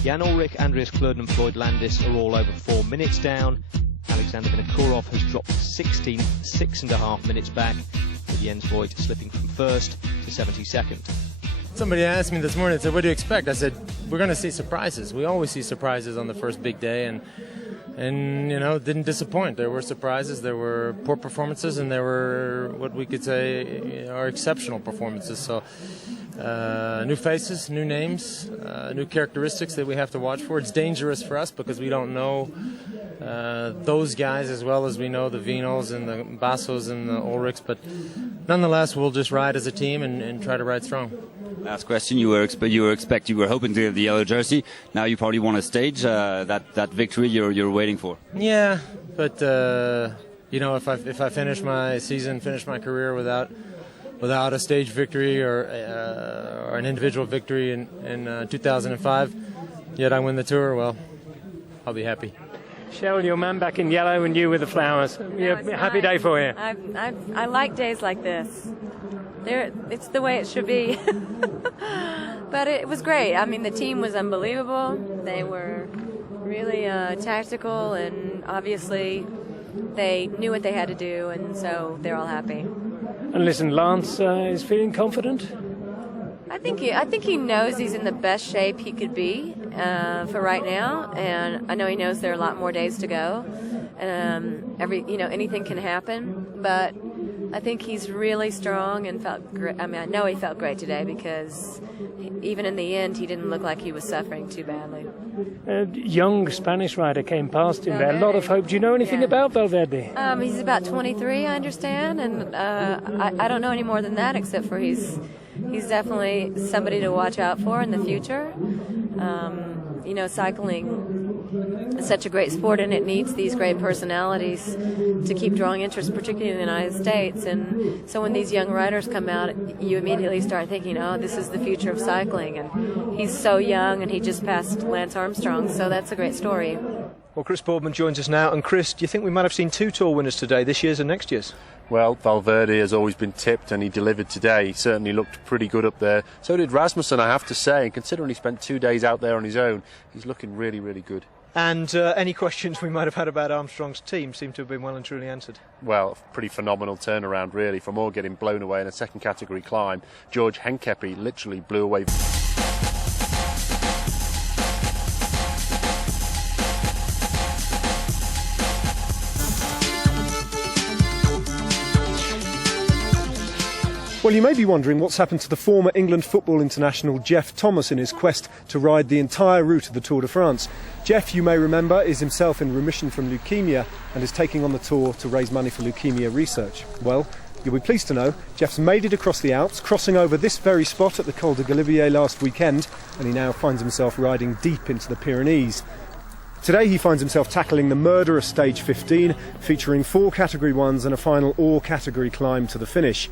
Jan Ullrich, Andreas Klöden and Floyd Landis are all over 4 minutes down. Alexander Vinokourov has dropped 6.5 minutes back, with Jens Voigt slipping from first to 72nd. Somebody asked me this morning, said, what do you expect? I said, we're going to see surprises. We always see surprises on the first big day, and you know, it didn't disappoint. There were surprises, there were poor performances, and there were what we could say are exceptional performances. So new faces, new names, new characteristics that we have to watch for. It's dangerous for us because we don't know those guys as well as we know the Vinos and the Bassos and the Ullrichs, but nonetheless we'll just ride as a team and try to ride strong. Last question, you were hoping to get the yellow jersey. Now you probably want a stage, that victory you're waiting for. Yeah, but you know, if I finish my season, finish my career without a stage victory or an individual victory in 2005, yet I win the Tour, well, I'll be happy. Cheryl, your man back in yellow and you with the flowers. Yeah, happy day for you. I like days like this. It's the way it should be. But it was great. I mean, the team was unbelievable. They were really tactical, and obviously they knew what they had to do, and so they're all happy. And listen, Lance is feeling confident? I think he knows he's in the best shape he could be, for right now, and I know he knows there are a lot more days to go. Anything can happen, but I think he's really strong and felt great. I mean, I know he felt great today because even in the end, he didn't look like he was suffering too badly. A young Spanish rider came past him there. A lot of hope. Do you know anything about Valverde? He's about 23, I understand, and I don't know any more than that, except for he's definitely somebody to watch out for in the future. Cycling is such a great sport, and it needs these great personalities to keep drawing interest, particularly in the United States. And so when these young riders come out, you immediately start thinking, oh, this is the future of cycling. And he's so young, and he just passed Lance Armstrong, so that's a great story. Well, Chris Boardman joins us now. And Chris, do you think we might have seen two Tour winners today, this year's and next year's? Well, Valverde has always been tipped, and he delivered today. He certainly looked pretty good up there. So did Rasmussen, I have to say. And considering he spent 2 days out there on his own, he's looking really, really good. And any questions we might have had about Armstrong's team seem to have been well and truly answered. Well, pretty phenomenal turnaround, really, from all getting blown away in a second category climb. George Henkepi literally blew away. Well, you may be wondering what's happened to the former England football international Geoff Thomas in his quest to ride the entire route of the Tour de France. Geoff, you may remember, is himself in remission from leukemia and is taking on the Tour to raise money for leukemia research. Well, you'll be pleased to know Geoff's made it across the Alps, crossing over this very spot at the Col du Galibier last weekend, and he now finds himself riding deep into the Pyrenees. Today he finds himself tackling the murderous stage 15, featuring 4 Category 1s and a final all-category climb to the finish.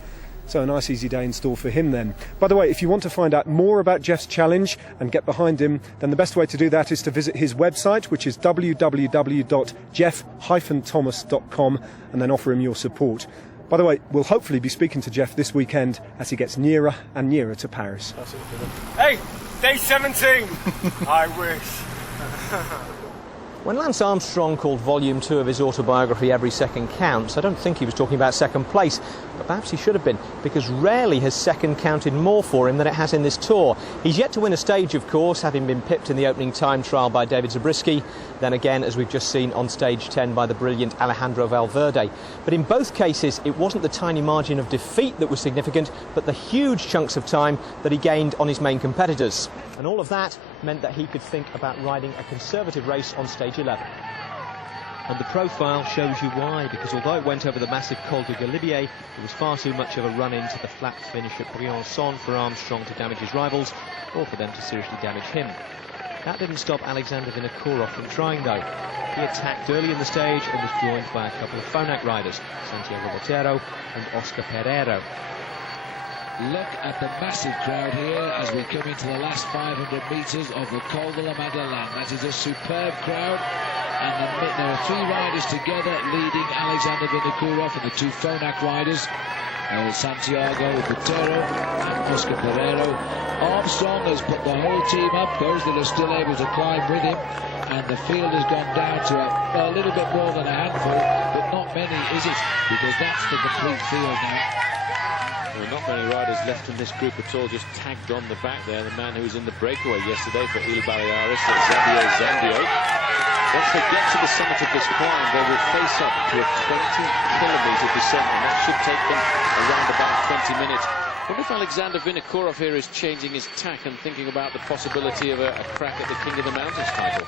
So a nice easy day in store for him then. By the way, if you want to find out more about Geoff's challenge and get behind him, then the best way to do that is to visit his website, which is www.geoff-thomas.com, and then offer him your support. By the way, we'll hopefully be speaking to Geoff this weekend as he gets nearer and nearer to Paris. Hey, day 17! I wish. When Lance Armstrong called Volume 2 of his autobiography Every Second Counts, I don't think he was talking about second place, but perhaps he should have been, because rarely has second counted more for him than it has in this Tour. He's yet to win a stage, of course, having been pipped in the opening time trial by David Zabriskie, then again, as we've just seen, on stage 10 by the brilliant Alejandro Valverde. But in both cases, it wasn't the tiny margin of defeat that was significant, but the huge chunks of time that he gained on his main competitors. And all of that meant that he could think about riding a conservative race on stage 11. And the profile shows you why, because although it went over the massive Col du Galibier, it was far too much of a run-in to the flat finish at Briançon for Armstrong to damage his rivals, or for them to seriously damage him. That didn't stop Alexander Vinokourov from trying, though. He attacked early in the stage and was joined by a couple of Phonak riders, Santiago Botero and Oscar Pereiro. Look at the massive crowd here as we come into the last 500 metres of the Col de la Madeleine. That is a superb crowd, and there are 3 riders together leading Alexander Vinokourov and the 2 Phonak riders, Santiago Botero and Oscar Pereiro. Armstrong has put the whole team up, those that are still able to climb with him, and the field has gone down to a little bit more than a handful, but not many, is it? Because that's the complete field now. Well, not many riders left in this group at all, just tagged on the back there. The man who was in the breakaway yesterday for Il Balearis, Xavier Zandio. Once they get to the summit of this climb, they will face up to a 20-kilometre descent, and that should take them around about 20 minutes. I wonder if Alexander Vinokourov here is changing his tack and thinking about the possibility of a crack at the King of the Mountains title.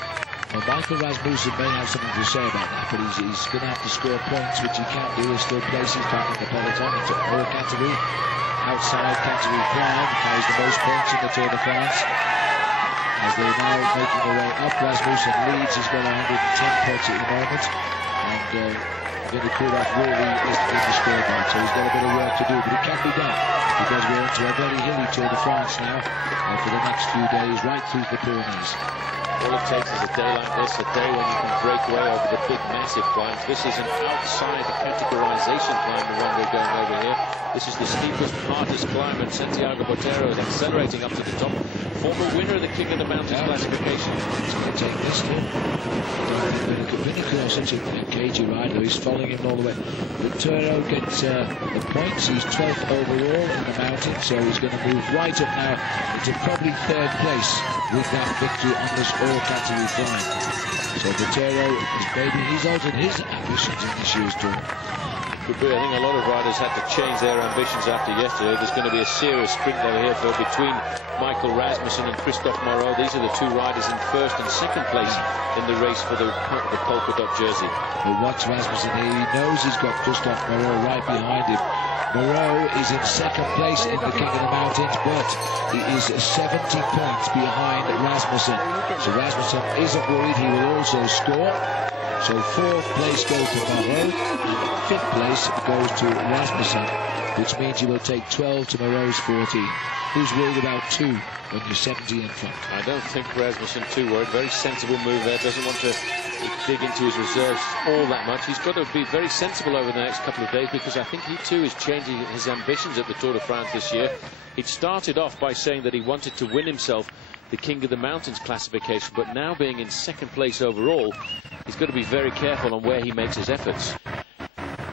Well, Michael Rasmussen may have something to say about that, but he's going to have to score points, which he can't do. He's still places back in the peloton. He took more category, outside category climb, carries the most points in the Tour de France. As they're now making their way up, Rasmussen leads. He's got 110 points at the moment, and Vinokourov really is in the scoreboard, so he's got a bit of work to do, but it can be done, because we're into a very hilly Tour de France now for the next few days, right through the Pyrenees. All it takes is a day like this, a day when you can break away over the big, massive climbs. This is an outside categorization climb, the one we're going over here. This is the steepest, hardest climb, and Santiago Botero is accelerating up to the top. Former winner of the King of the Mountains classification. He's going to take this too. Vinico, such a cagey rider, he's following him all the way. Botero gets the points. He's 12th overall in the mountain, so he's going to move right up now into probably 3rd place with that victory on this all-category climb. So Botero is maybe he's altered his ambitions in this year's tour. Could be. I think a lot of riders had to change their ambitions after yesterday. There's going to be a serious sprint over here between Michael Rasmussen and Christophe Moreau. These are the two riders in 1st and 2nd place in the race for the polka dot jersey. But watch Rasmussen here. He knows he's got Christophe Moreau right behind him. Moreau is in 2nd place in the King of the Mountains, but he is 70 points behind Rasmussen. So Rasmussen isn't worried. He will also score. So 4th place goes to Moreau, and 5th place goes to Rasmussen, which means you will take 12 to Moreau's 14. Who's worried about 2 when you're 70 in front? I don't think Rasmussen too worried. Very sensible move there. Doesn't want to dig into his reserves all that much. He's got to be very sensible over the next couple of days, because I think he too is changing his ambitions at the Tour de France this year. He'd started off by saying that he wanted to win himself the King of the Mountains classification, but now being in 2nd place overall, he's got to be very careful on where he makes his efforts.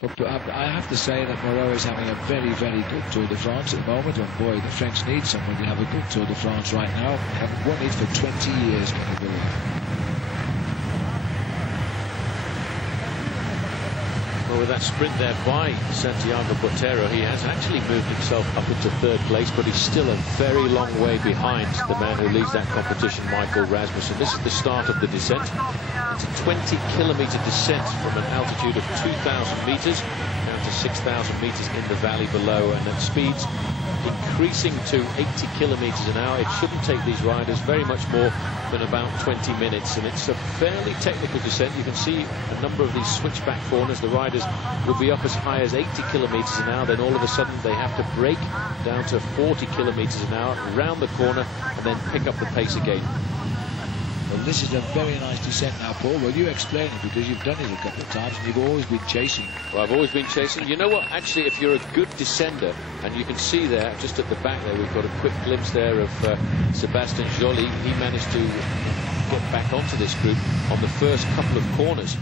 But I have to say that Moreau is having a very, very good Tour de France at the moment, and boy, the French need someone to have a good Tour de France right now. Haven't won it for 20 years, can you believe? Well, with that sprint there by Santiago Botero, he has actually moved himself up into 3rd place, but he's still a very long way behind the man who leads that competition, Michael Rasmussen. This is the start of the descent. It's a 20-kilometer descent from an altitude of 2,000 meters down to 6,000 meters in the valley below, and at speeds increasing to 80 kilometers an hour. It shouldn't take these riders very much more than about 20 minutes, and it's a fairly technical descent. You can see a number of these switchback corners. The riders will be up as high as 80 kilometers an hour, then all of a sudden they have to brake down to 40 kilometers an hour, round the corner, and then pick up the pace again. Well, this is a very nice descent now, Paul. Will you explain it, because you've done it a couple of times and you've always been chasing? Well, I've always been chasing. You know what? Actually, if you're a good descender, and you can see there, just at the back there, we've got a quick glimpse there of Sébastien Joly. He managed to get back onto this group on the first couple of corners.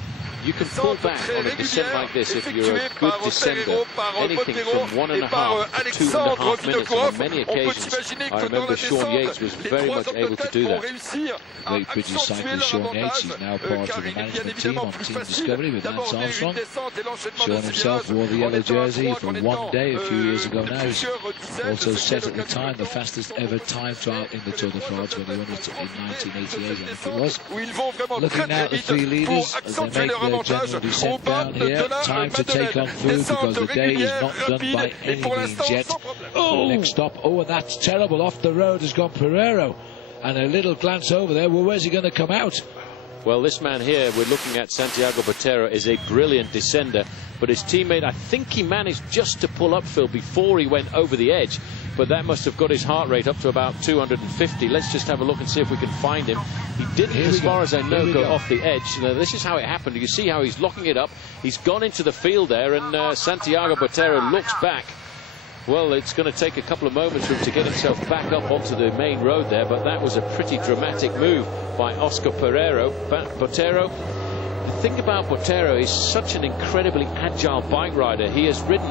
You can pull back on a descent like this if you're a good descender, anything from 1.5 to 2.5 minutes. And on many occasions, I remember Sean Yates was very much able to do that. Very pretty cyclist Sean Yates. He's now part of the management team on Team Discovery with Lance Armstrong. Sean himself wore the yellow jersey for one day a few years ago now. He's also set at the time the fastest ever time trial in the Tour de France when he won it in 1988, I think it was. Looking now at the 3 leaders as they make their general descent down here. Time to take on food, because the day is not done by any means yet. Next stop, and that's terrible. Off the road has gone Pereiro, and a little glance over there. Well, where's he going to come out? Well, this man here, we're looking at, Santiago Botero, is a brilliant descender, but his teammate, I think he managed just to pull up, Phil, before he went over the edge, but that must have got his heart rate up to about 250. Let's just have a look and see if we can find him. He didn't, as far as I know, go off the edge. Now, this is how it happened. You see how he's locking it up. He's gone into the field there, and Santiago Botero looks back. Well, it's going to take a couple of moments for him to get himself back up onto the main road there, but that was a pretty dramatic move by Oscar Botero. The thing about Botero is such an incredibly agile bike rider. He has ridden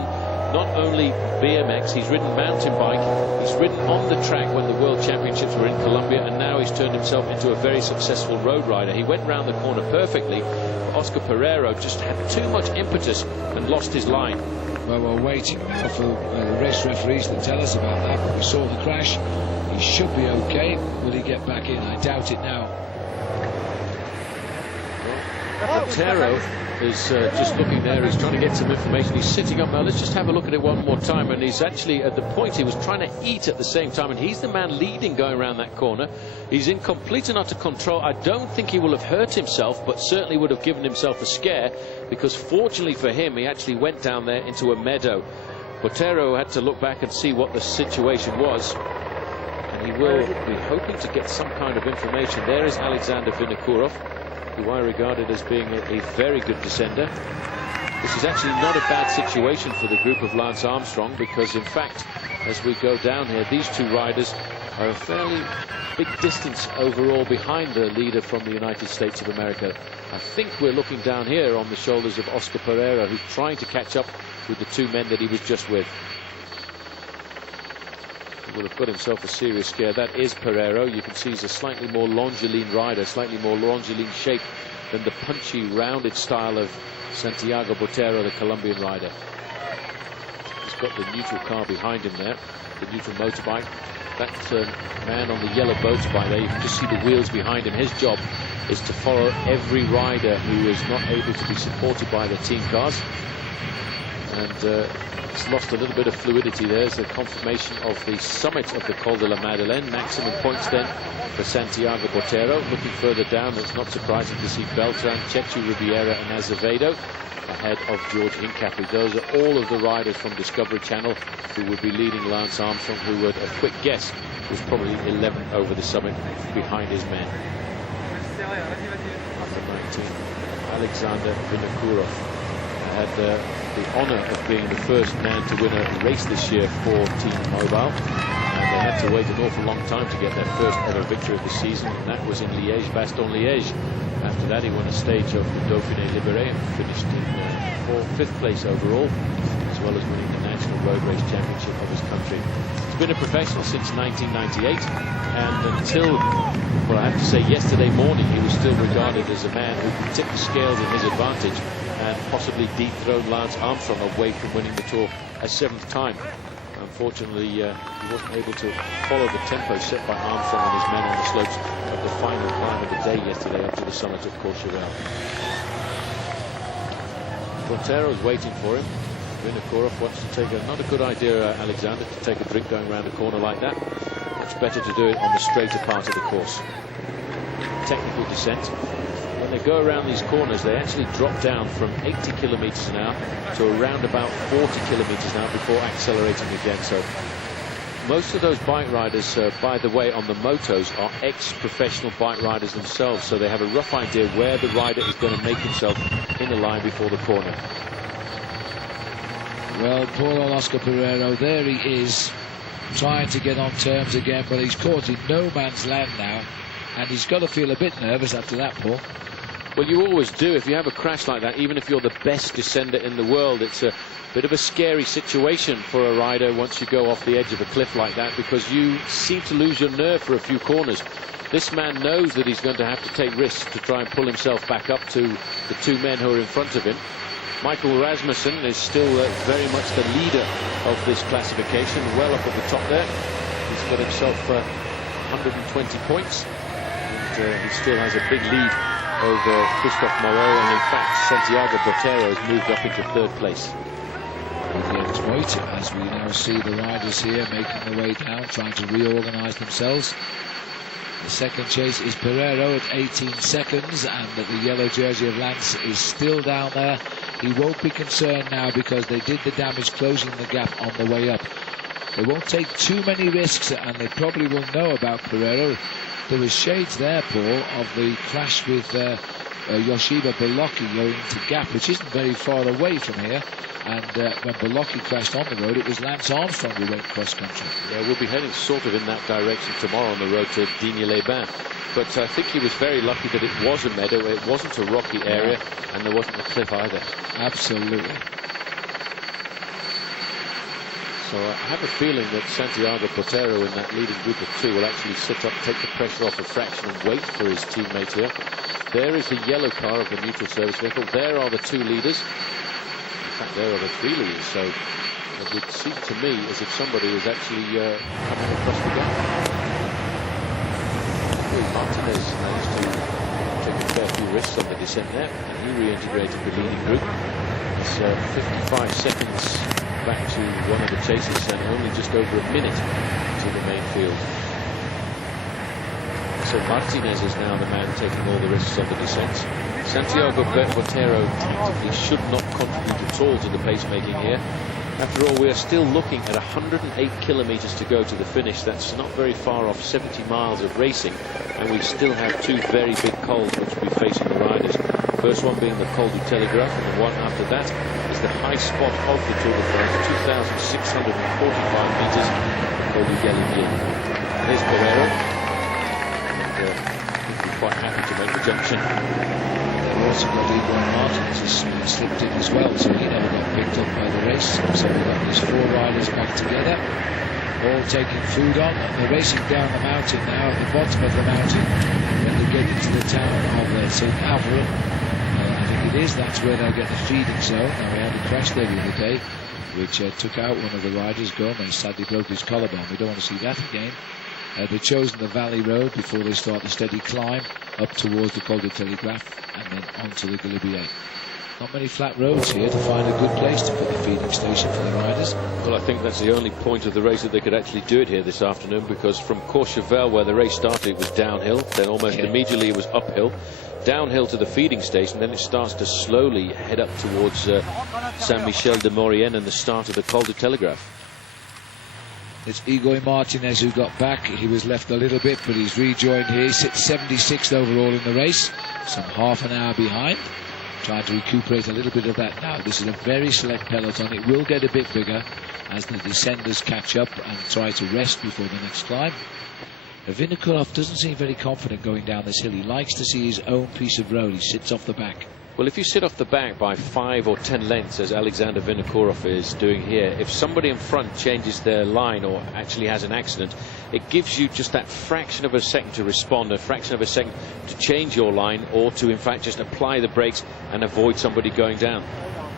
not only BMX, he's ridden mountain bike, he's ridden on the track when the World Championships were in Colombia, and now he's turned himself into a very successful road rider. He went round the corner perfectly, but Oscar Botero just had too much impetus and lost his line. Well, we're waiting for the race referees to tell us about that, but we saw the crash. He should be okay. Will he get back in? I doubt it now. Botero is just looking there. He's trying to get some information. He's sitting up now. Let's just have a look at it one more time. And he's actually at the point he was trying to eat at the same time, and he's the man leading going around that corner. He's in complete and utter control. I don't think he will have hurt himself, but certainly would have given himself a scare, because fortunately for him, he actually went down there into a meadow. Botero had to look back and see what the situation was. And he will be hoping to get some kind of information. There is Alexander Vinokourov, who I regarded as being a very good descender. This is actually not a bad situation for the group of Lance Armstrong, because in fact, as we go down here, these two riders are a fairly big distance overall behind the leader from the United States of America. I think we're looking down here on the shoulders of Oscar Pereira, who's trying to catch up with the two men that he was just with. He will have got himself a serious scare. That is Pereira. You can see he's a slightly more longiligne rider, slightly more longiligne shape than the punchy, rounded style of Santiago Botero, the Colombian rider. He's got the neutral car behind him there, the neutral motorbike. That man on the yellow motorbike there, you can just see the wheels behind him. His job is to follow every rider who is not able to be supported by the team cars. And it's lost a little bit of fluidity. There's a confirmation of the summit of the Col de la Madeleine. Maximum points then for Santiago Botero. Looking further down, it's not surprising to see Beltran, Chechu, Riviera and Azevedo ahead of George Hincapie. Those are all of the riders from Discovery Channel who would be leading Lance Armstrong, who would, a quick guess, was probably 11th over the summit behind his men. After 19, Alexander Vinokourov had the honour of being the first man to win a race this year for Team Mobile, and they had to wait an awful long time to get their first ever victory of the season, and that was in Liège-Bastogne-Liège. After that he won a stage of the Dauphiné Libéré and finished in 5th place overall, as well as winning the National Road Race Championship of his country. He's been a professional since 1998, and until, well, I have to say yesterday morning, he was still regarded as a man who could tip the scales in his advantage and possibly dethrone Lance Armstrong away from winning the Tour a 7th time. Unfortunately, he wasn't able to follow the tempo set by Armstrong and his men on the slopes of the final climb of the day yesterday up to the summit of Courchevel. Botero is waiting for him. Vinokourov wants to take not a good idea, Alexander, to take a drink going around a corner like that. Much better to do it on the straighter part of the course. Technical descent. When they go around these corners, they actually drop down from 80 kilometers an hour to around about 40 kilometers an hour before accelerating again. So most of those bike riders, by the way, on the motos are ex-professional bike riders themselves, so they have a rough idea where the rider is going to make himself in the line before the corner. Well, poor old Oscar Pereira, there he is, trying to get on terms again, but he's caught in no man's land now, and he's got to feel a bit nervous after that, Paul. Well, you always do. If you have a crash like that, even if you're the best descender in the world, it's a bit of a scary situation for a rider once you go off the edge of a cliff like that, because you seem to lose your nerve for a few corners. This man knows that he's going to have to take risks to try and pull himself back up to the two men who are in front of him. Michael Rasmussen is still very much the leader of this classification, well up at the top there. He's got himself 120 points, and he still has a big lead over Christophe Moreau, and in fact Santiago Botero has moved up into 3rd place. Let's wait as we now see the riders here making their way down, trying to reorganise themselves. The second chase is Pereira at 18 seconds, and that the yellow jersey of Lance is still down there. He won't be concerned now because they did the damage closing the gap on the way up. They won't take too many risks, and they probably will know about Pereira. There was shades there, Paul, of the clash with Yoshiba Bolocki going into Gap, which isn't very far away from here. And when Bolocki crashed on the road, it was Lance Armstrong who went cross-country. Yeah, we'll be heading sort of in that direction tomorrow on the road to Digne-les-Bains. But I think he was very lucky that it was a meadow, it wasn't a rocky area, and there wasn't a cliff either. Absolutely. So I have a feeling that Santiago Botero in that leading group of two will actually sit up, take the pressure off a fraction and wait for his teammate here. There is the yellow car of the neutral service vehicle. There are the two leaders. In fact, there are the three leaders. So it would seem to me as if somebody was actually coming across the gap. Martinez managed to take a fair few risks on the descent there, and he reintegrated the leading group. It's 55 seconds back to one of the chasers and only just over a minute to the main field. So Martinez is now the man taking all the risks of the descents. Santiago Botero tactically should not contribute at all to the pacemaking here. After all, we are still looking at 108 kilometres to go to the finish. That's not very far off 70 miles of racing, and we still have two very big cols which will be facing the riders. First one being the Col du Galibier, and the one after that is the high spot of the Tour de France, 2,645 metres, Col du Galibier. Here's Guerrero, and he'll be quite happy to make the junction. They've also got Igor Martins has slipped in as well, so he never got picked up by the race. So we've got these four riders back together, all taking food on. They're racing down the mountain now, at the bottom of the mountain, when they get into the town of St. Alvaro. I think it is, that's where they'll get the feeding zone. Now, we had a crash there the other day, which took out one of the riders, Gomez sadly broke his collarbone. We don't want to see that again. They've chosen the valley road before they start the steady climb up towards the Col du Galibier and then onto the Galibier. Not many flat roads here to find a good place to put the feeding station for the riders. Well, I think that's the only point of the race that they could actually do it here this afternoon, because from Courchevel, where the race started, it was downhill, then almost immediately it was uphill, downhill to the feeding station, then it starts to slowly head up towards Saint-Michel-de-Maurienne and the start of the Col du Galibier. It's Igor Martinez who got back. He was left a little bit, but he's rejoined here. He sits 76th overall in the race, some half an hour behind. Trying to recuperate a little bit of that now. This is a very select peloton. It will get a bit bigger as the descenders catch up and try to rest before the next climb. Vinokurov doesn't seem very confident going down this hill. He likes to see his own piece of road. He sits off the back. Well, if you sit off the back by 5 or 10 lengths, as Alexander Vinokurov is doing here, if somebody in front changes their line or actually has an accident, it gives you just that fraction of a second to respond, a fraction of a second to change your line, or to in fact just apply the brakes and avoid somebody going down.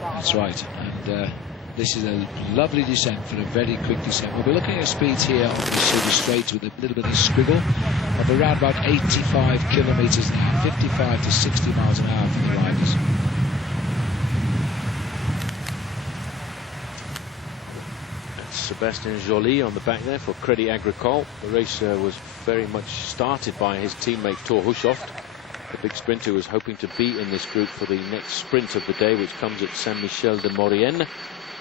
That's right. And this is a lovely descent for a very quick descent. We'll be looking at speeds here on the silver straight with a little bit of squiggle of around about 85 kilometres an hour, 55 to 60 miles an hour for the riders. That's Sébastien Joly on the back there for Crédit Agricole. The race was very much started by his teammate Thor Hushovd, the big sprinter who was hoping to be in this group for the next sprint of the day, which comes at Saint-Michel-de-Maurienne.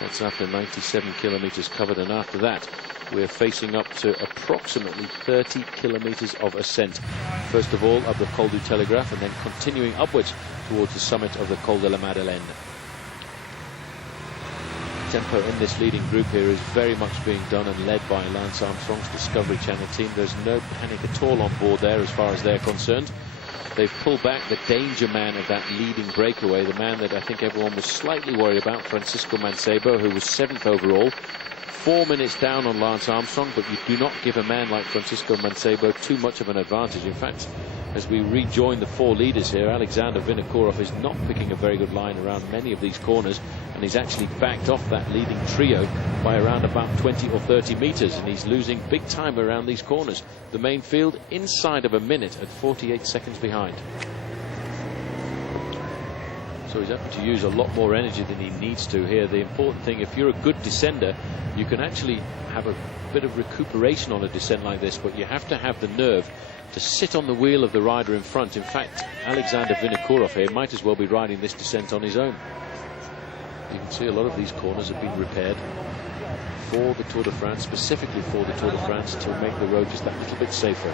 That's after 97 kilometres covered, and after that we're facing up to approximately 30 kilometres of ascent. First of all up the Col du Galibier and then continuing upwards towards the summit of the Col de la Madeleine. Tempo in this leading group here is very much being done and led by Lance Armstrong's Discovery Channel team. There's no panic at all on board there as far as they're concerned. They've pulled back the danger man of that leading breakaway, the man that I think everyone was slightly worried about, Francisco Mancebo, who was 7th overall. 4 minutes down on Lance Armstrong, but you do not give a man like Francisco Mancebo too much of an advantage. In fact, as we rejoin the four leaders here, Alexander Vinokurov is not picking a very good line around many of these corners, and he's actually backed off that leading trio by around about 20 or 30 metres, and he's losing big time around these corners. The main field inside of a minute at 48 seconds behind. So he's having to use a lot more energy than he needs to here. The important thing, if you're a good descender, you can actually have a bit of recuperation on a descent like this, but you have to have the nerve to sit on the wheel of the rider in front. In fact, Alexander Vinokurov here might as well be riding this descent on his own. You can see a lot of these corners have been repaired for the Tour de France, specifically for the Tour de France, to make the road just that little bit safer.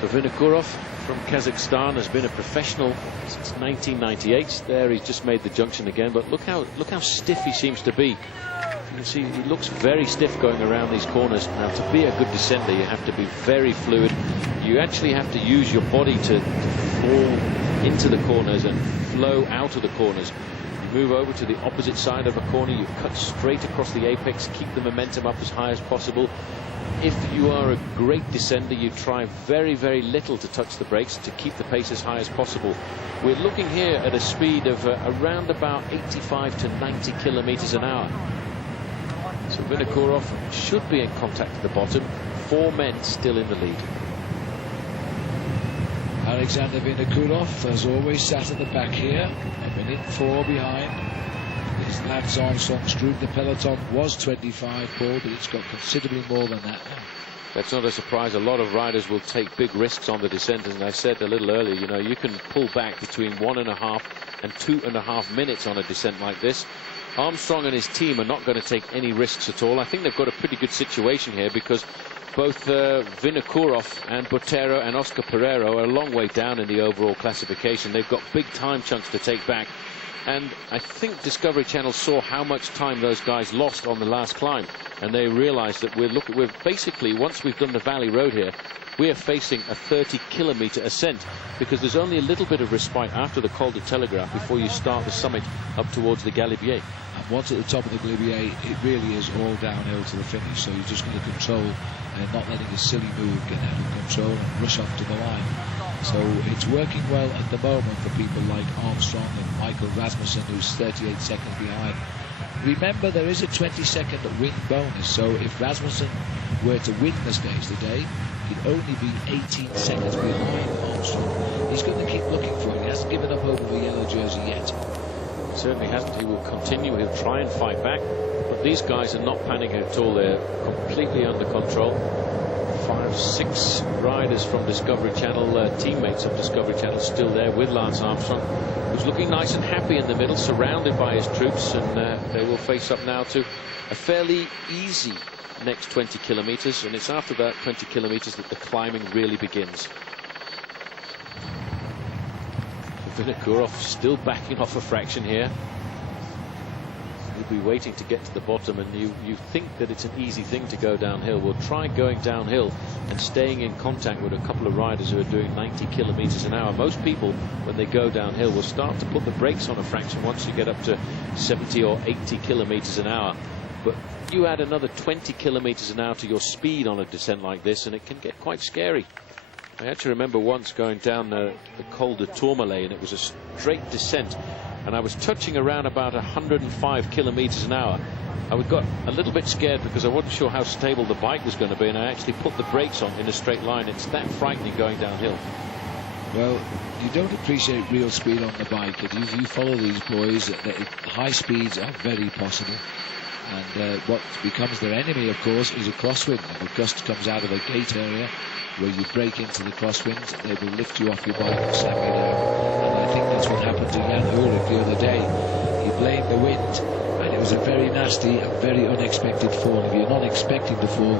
So Vinokurov from Kazakhstan has been a professional since 1998. There he's just made the junction again, but look how stiff he seems to be. You can see he looks very stiff going around these corners. Now, to be a good descender, you have to be very fluid. You actually have to use your body to fall into the corners and flow out of the corners. You move over to the opposite side of a corner, you cut straight across the apex, keep the momentum up as high as possible. If you are a great descender, you try very, very little to touch the brakes to keep the pace as high as possible. We're looking here at a speed of around about 85 to 90 kilometers an hour. So Vinokurov should be in contact at the bottom. 4 men still in the lead. Alexander Vinokurov, as always, sat at the back here, a minute 4 behind. This Lance Armstrong's group. The peloton was 25, Paul, but it's got considerably more than that now. That's not a surprise. A lot of riders will take big risks on the descent, and I said a little earlier, you can pull back between 1.5 and 2.5 minutes on a descent like this. Armstrong and his team are not going to take any risks at all. I think they've got a pretty good situation here because both Vinokourov and Botero and Oscar Pereiro are a long way down in the overall classification. They've got big time chunks to take back. And I think Discovery Channel saw how much time those guys lost on the last climb. And they realized that we're basically, once we've done the valley road here, we are facing a 30-kilometer ascent because there's only a little bit of respite after the Col du Telegraph before you start the summit up towards the Galibier. And once at the top of the Galibier, it really is all downhill to the finish. So you're just going to control and not letting a silly move get out of control and rush off to the line. So it's working well at the moment for people like Armstrong and Michael Rasmussen, who's 38 seconds behind. Remember, there is a 20-second win bonus, so if Rasmussen were to win the stage today, he'd only be 18 seconds behind Armstrong. He's going to keep looking for it. He hasn't given up over the yellow jersey yet. He certainly hasn't. He will continue. He'll try and fight back. But these guys are not panicking at all. They're completely under control. 5, 6 riders from Discovery Channel, teammates of Discovery Channel, still there with Lance Armstrong, who's looking nice and happy in the middle, surrounded by his troops, and they will face up now to a fairly easy next 20 kilometers, and it's after that 20 kilometers that the climbing really begins. Vinokourov still backing off a fraction here. He'll be waiting to get to the bottom, and you think that it's an easy thing to go downhill. We'll try going downhill and staying in contact with a couple of riders who are doing 90 kilometers an hour. Most people, when they go downhill, will start to put the brakes on a fraction once you get up to 70 or 80 kilometers an hour. But you add another 20 kilometers an hour to your speed on a descent like this, and it can get quite scary. I actually remember once going down the Col du Tourmalet, and it was a straight descent, and I was touching around about 105 kilometers an hour. I got a little bit scared because I wasn't sure how stable the bike was going to be, and I actually put the brakes on in a straight line. It's that frightening going downhill. Well, you don't appreciate real speed on the bike. If you follow these boys, high speeds are very possible. And what becomes their enemy, of course, is a crosswind. If a gust comes out of a gate area where you break into the crosswinds, they will lift you off your bike and slam you down. And I think that's what happened to Jan Ullrich the other day. He blamed the wind, and it was a very nasty and very unexpected fall. If you're not expecting to fall,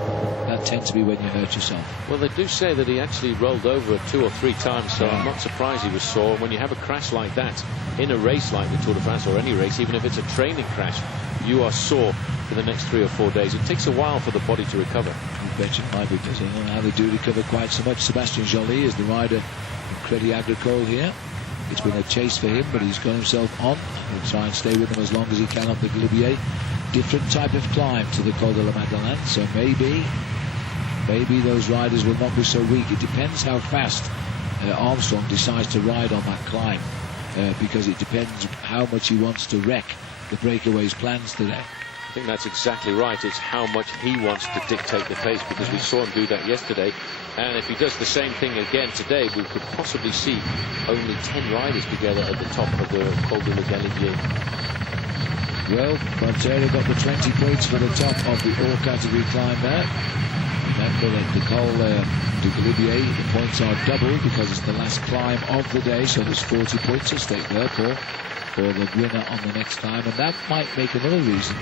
that tends to be when you hurt yourself. Well, they do say that he actually rolled over 2 or 3 times, so I'm not surprised he was sore. When you have a crash like that in a race like the Tour de France, or any race, even if it's a training crash, you are sore for the next 3 or 4 days. It takes a while for the body to recover. You bet your life it does. I don't know how they do recover quite so much. Sébastien Joly is the rider in Crédit Agricole here. It's been a chase for him, but he's got himself on. He'll try and stay with them as long as he can up the Galibier. Different type of climb to the Col de la Madeleine, so maybe those riders will not be so weak. It depends how fast Armstrong decides to ride on that climb, because it depends how much he wants to wreck the breakaway's plans today. I think that's exactly right. It's how much he wants to dictate the pace, because we saw him do that yesterday. And if he does the same thing again today, we could possibly see only 10 riders together at the top of the Col du Galibier. Well, Botero got the 20 points for the top of the all-category climb there. Remember that the Col du Galibier, the points are doubled because it's the last climb of the day, so there's 40 points at stake there for the winner on the next climb, and that might make another reason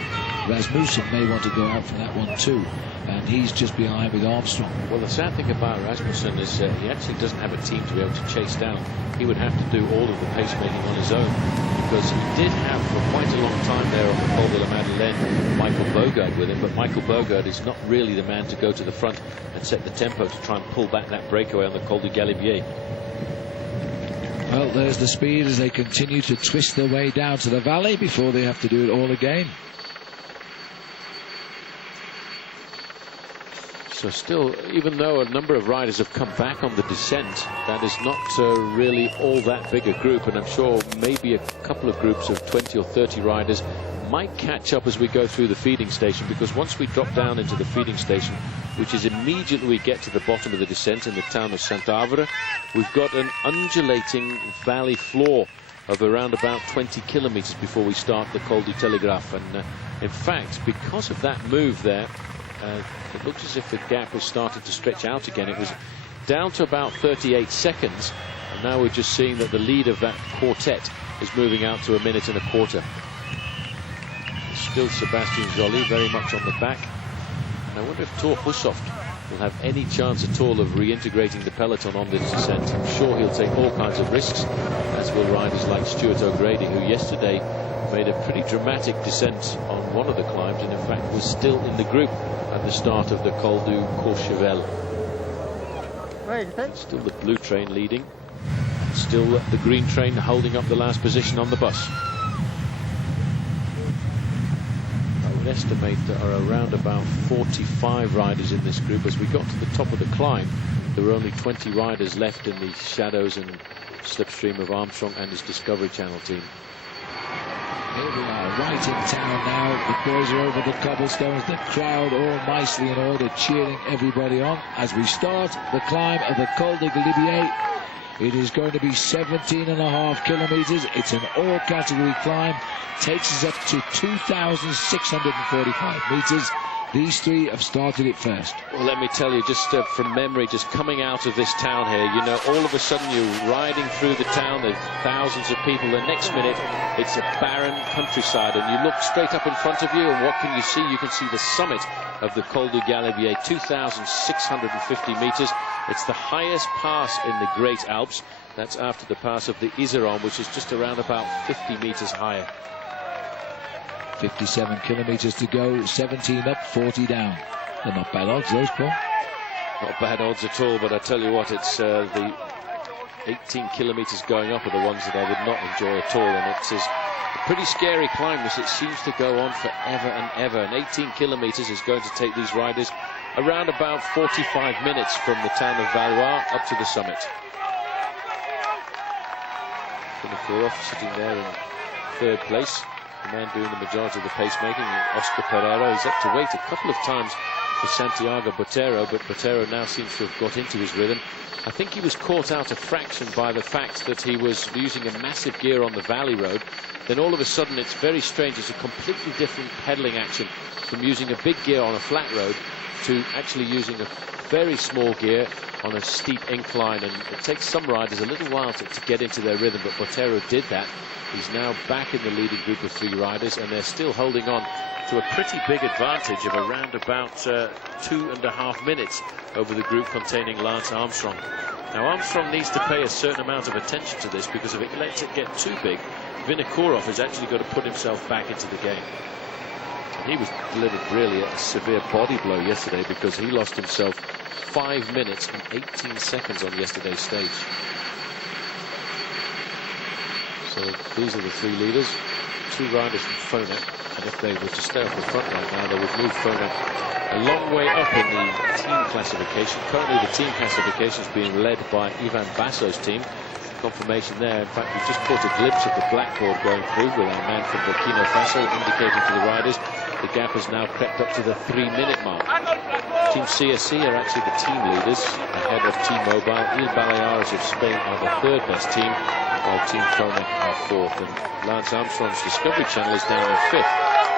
Rasmussen may want to go out for that one too, and he's just behind with Armstrong. Well, the sad thing about Rasmussen is he actually doesn't have a team to be able to chase down. He would have to do all of the pacemaking on his own, because he did have for quite a long time there on the Col de la Madeleine Michael Bogard with him, but Michael Bogard is not really the man to go to the front and set the tempo to try and pull back that breakaway on the Col du Galibier. Well, there's the speed as they continue to twist their way down to the valley before they have to do it all again. So still, even though a number of riders have come back on the descent, that is not really all that big a group, and I'm sure maybe a couple of groups of 20 or 30 riders might catch up as we go through the feeding station, because once we drop down into the feeding station, which is immediately we get to the bottom of the descent in the town of Saint-Avre, we've got an undulating valley floor of around about 20 kilometers before we start the Col du Telegraph. And in fact, because of that move there, it looks as if the gap was starting to stretch out again. It was down to about 38 seconds, and now we're just seeing that the lead of that quartet is moving out to 1 minute and a quarter. Still Sebastian Joly very much on the back. And I wonder if Thor Hushovd will have any chance at all of reintegrating the peloton on this descent. I'm sure he'll take all kinds of risks, as will riders like Stuart O'Grady, who yesterday made a pretty dramatic descent on one of the climbs and in fact was still in the group at the start of the Col du Courchevel. Still the blue train leading, still the green train holding up the last position on the bus. I would estimate there are around about 45 riders in this group. As we got to the top of the climb, there were only 20 riders left in the shadows and slipstream of Armstrong and his Discovery Channel team. Here we are, right in town now. The boys are over the cobblestones. The crowd all nicely in order, cheering everybody on as we start the climb of the Col du Galibier. It is going to be 17.5 kilometers. It's an all-category climb. Takes us up to 2,645 meters. These three have started it first. Well, let me tell you, just from memory, just coming out of this town here, you know, all of a sudden you're riding through the town, there's thousands of people. The next minute, it's a barren countryside, and you look straight up in front of you, and what can you see? You can see the summit of the Col du Galibier, 2,650 meters. It's the highest pass in the Great Alps. That's after the pass of the Iseron, which is just around about 50 meters higher. 57 kilometers to go, 17 up, 40 down. They're not bad odds, those, Paul. Not bad odds at all, but I tell you what, it's the 18 kilometers going up are the ones that I would not enjoy at all, and it's a pretty scary climb, as it seems to go on forever and ever. And 18 kilometers is going to take these riders around about 45 minutes from the town of Valois up to the summit. Vinokourov sitting there in third place. The man doing the majority of the pacemaking, Oscar Pereira. He's had to wait a couple of times for Santiago Botero, but Botero now seems to have got into his rhythm. I think he was caught out a fraction by the fact that he was using a massive gear on the valley road. Then all of a sudden, it's very strange. It's a completely different pedaling action from using a big gear on a flat road to actually using a very small gear on a steep incline, and it takes some riders a little while to get into their rhythm, but Botero did that. He's now back in the leading group of three riders, and they're still holding on to a pretty big advantage of around about 2.5 minutes over the group containing Lance Armstrong. Now Armstrong needs to pay a certain amount of attention to this, because if it lets it get too big, Vinokourov has actually got to put himself back into the game. He was delivered really a severe body blow yesterday, because he lost himself 5 minutes and 18 seconds on yesterday's stage. So these are the three leaders, two riders from Phonak, and if they were to stay off the front right now, they would move Phonak a long way up in the team classification. Currently the team classification is being led by Ivan Basso's team. Confirmation there. In fact, we just caught a glimpse of the blackboard going through with our man from Burkina Faso indicating to the riders the gap has now crept up to the 3-minute mark. Team CSC are actually the team leaders ahead of Team Mobile. Il Baleares of Spain are the third best team, while Team Phonak are fourth. And Lance Armstrong's Discovery Channel is down in fifth,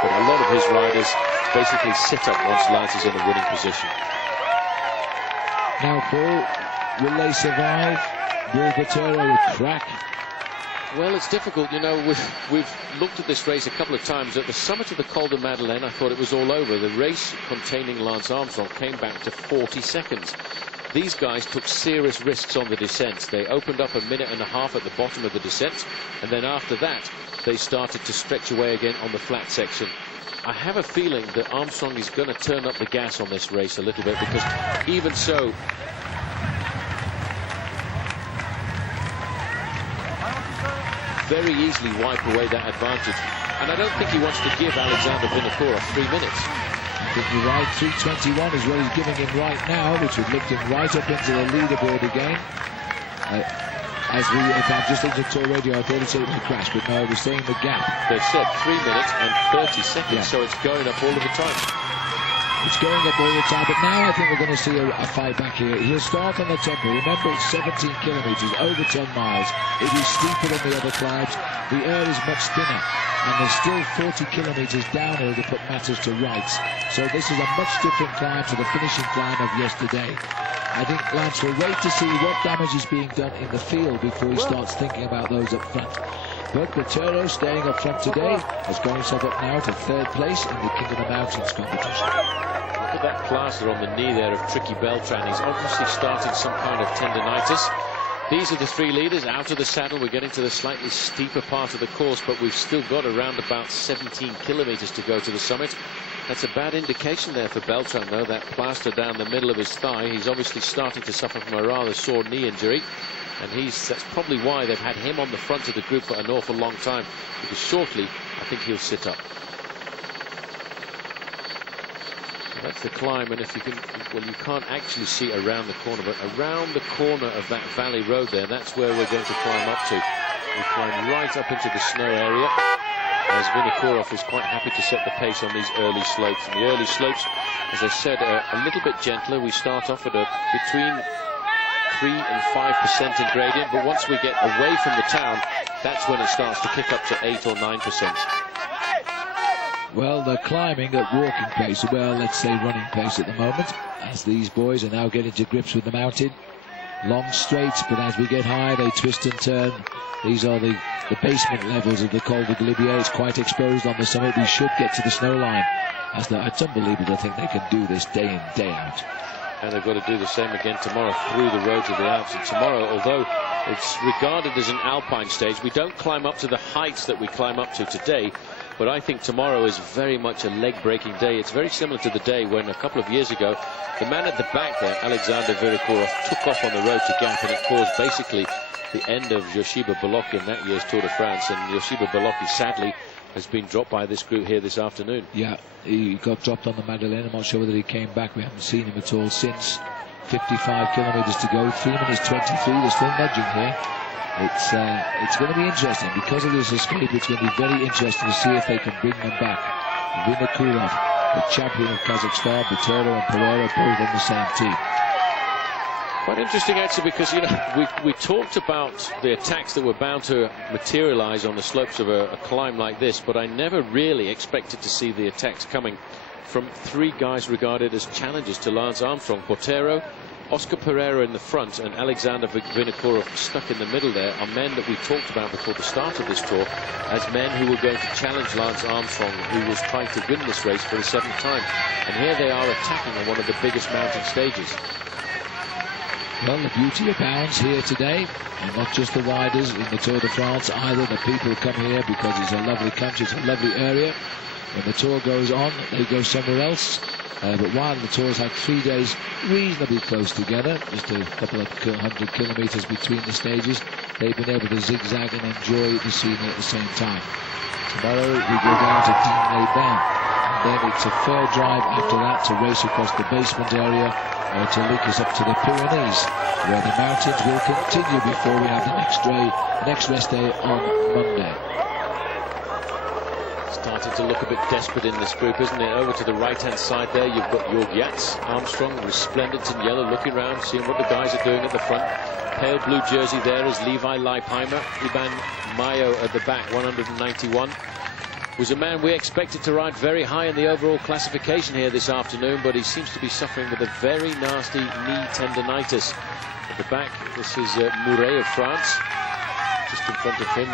but a lot of his riders basically sit up once Lance is in a winning position. Now, Paul, will they survive? Will Botero crack? Well, it's difficult. You know, we've looked at this race a couple of times. At the summit of the Col de Madeleine, I thought it was all over. The race containing Lance Armstrong came back to 40 seconds. These guys took serious risks on the descent. They opened up 1.5 minutes at the bottom of the descent, and then after that, they started to stretch away again on the flat section. I have a feeling that Armstrong is going to turn up the gas on this race a little bit, because even so, very easily wipe away that advantage. And I don't think he wants to give Alexander Vinokourov 3 minutes. I think you're right. 3:21 is what he's giving him right now, which would lift him right up into the leaderboard again. If I'm just looking at Tour Radio, I thought it said it was a crash, but no, we're saying the gap. They said 3 minutes and 30 seconds, yeah. So it's going up all of the time. It's going up all the time, but now I think we're going to see a fight back here. He'll start on the tempo. Remember, it's 17 kilometers, over 10 miles. It is steeper than the other climbs. The air is much thinner, and there's still 40 kilometers downhill to put matters to rights. So this is a much different climb to the finishing climb of yesterday. I think Lance will wait to see what damage is being done in the field before he starts thinking about those up front. But Botero, staying up front today, has got himself up now to 3rd place in the King of the Mountains competition. Look at that plaster on the knee there of Tricky Beltran. He's obviously starting some kind of tendinitis. These are the 3 leaders out of the saddle. We're getting to the slightly steeper part of the course, but we've still got around about 17 kilometers to go to the summit. That's a bad indication there for Beltran, though, that plaster down the middle of his thigh. He's obviously starting to suffer from a rather sore knee injury, and that's probably why they've had him on the front of the group for an awful long time, because shortly I think he'll sit up. That's the climb, and if you can, well, you can't actually see around the corner, but around the corner of that valley road there, that's where we're going to climb up to. We climb right up into the snow area, as Vinokourov is quite happy to set the pace on these early slopes. And the early slopes, as I said, are a little bit gentler. We start off at between 3 and 5% in gradient, but once we get away from the town, that's when it starts to kick up to 8 or 9%. Well, they're climbing at walking pace, well, let's say running pace at the moment, as these boys are now getting to grips with the mountain. Long straights, but as we get high, they twist and turn. These are the basement levels of the Col du Galibier. It's quite exposed on the summit. We should get to the snow line. It's unbelievable to think they can do this day in, day out. And they've got to do the same again tomorrow through the roads of the Alps. And tomorrow, although it's regarded as an alpine stage, we don't climb up to the heights that we climb up to today. But I think tomorrow is very much a leg-breaking day. It's very similar to the day when a couple of years ago, the man at the back there, Alexander Vinokourov, took off on the road to Gap, and it caused basically the end of Yoshiba Bolocki in that year's Tour de France. And Yoshiba Bolocki, sadly, has been dropped by this group here this afternoon. Yeah, he got dropped on the Madeleine. I'm not sure whether he came back. We haven't seen him at all since. 55 kilometers to go, 3 minutes 23. They're still nudging here. It's going to be interesting because of this escape. It's going to be very interesting to see if they can bring them back. Vinokourov, the champion of Kazakhstan, Botero and Pereira, both on the same team. Quite interesting, actually, because, you know, we talked about the attacks that were bound to materialize on the slopes of a climb like this, but I never really expected to see the attacks coming from 3 guys regarded as challengers to Lance Armstrong. Botero, Oscar Pereira in the front, and Alexander Vinokourov stuck in the middle there are men that we talked about before the start of this tour as men who were going to challenge Lance Armstrong, who was trying to win this race for the 7th time. And here they are attacking on one of the biggest mountain stages. Well, the beauty abounds here today, and not just the riders in the Tour de France either. The people come here because it's a lovely country, it's a lovely area. When the tour goes on, they go somewhere else. But while the tours had 3 days reasonably close together, just a couple of 100 kilometers between the stages, they've been able to zigzag and enjoy the scenery at the same time. Tomorrow we go down to Digne-les-Bains, and then it's a fair drive after that to race across the basement area to link us up to the Pyrenees, where the mountains will continue before we have the next rest day on Monday. Starting to look a bit desperate in this group, isn't it? Over to the right-hand side there, you've got Jörg Jats, Armstrong, resplendent in yellow, looking around, seeing what the guys are doing at the front. Pale blue jersey there is Levi Leipheimer. Iban Mayo at the back, 191. Was a man we expected to ride very high in the overall classification here this afternoon, but he seems to be suffering with a very nasty knee tendinitis. At the back, this is Mouret of France. Just in front of him,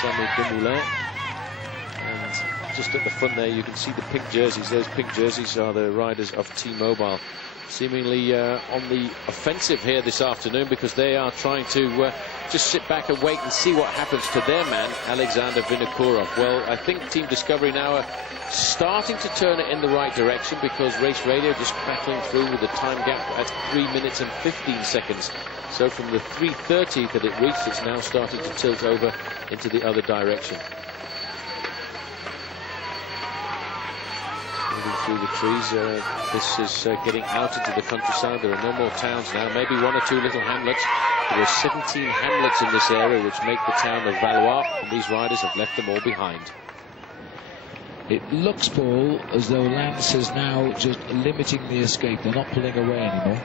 Sammy Dumoulin. And just at the front there, you can see the pink jerseys. Those pink jerseys are the riders of T-Mobile. Seemingly on the offensive here this afternoon, because they are trying to just sit back and wait and see what happens to their man, Alexander Vinokourov. Well, I think Team Discovery now are starting to turn it in the right direction, because Race Radio just crackling through with a time gap at 3 minutes and 15 seconds. So from the 3:30 that it reached, it's now starting to tilt over into the other direction. Moving through the trees, this is getting out into the countryside. There are no more towns now, maybe 1 or 2 little hamlets. There are 17 hamlets in this area which make the town of Valois, and these riders have left them all behind. It looks, Paul, as though Lance is now just limiting the escape. They're not pulling away anymore.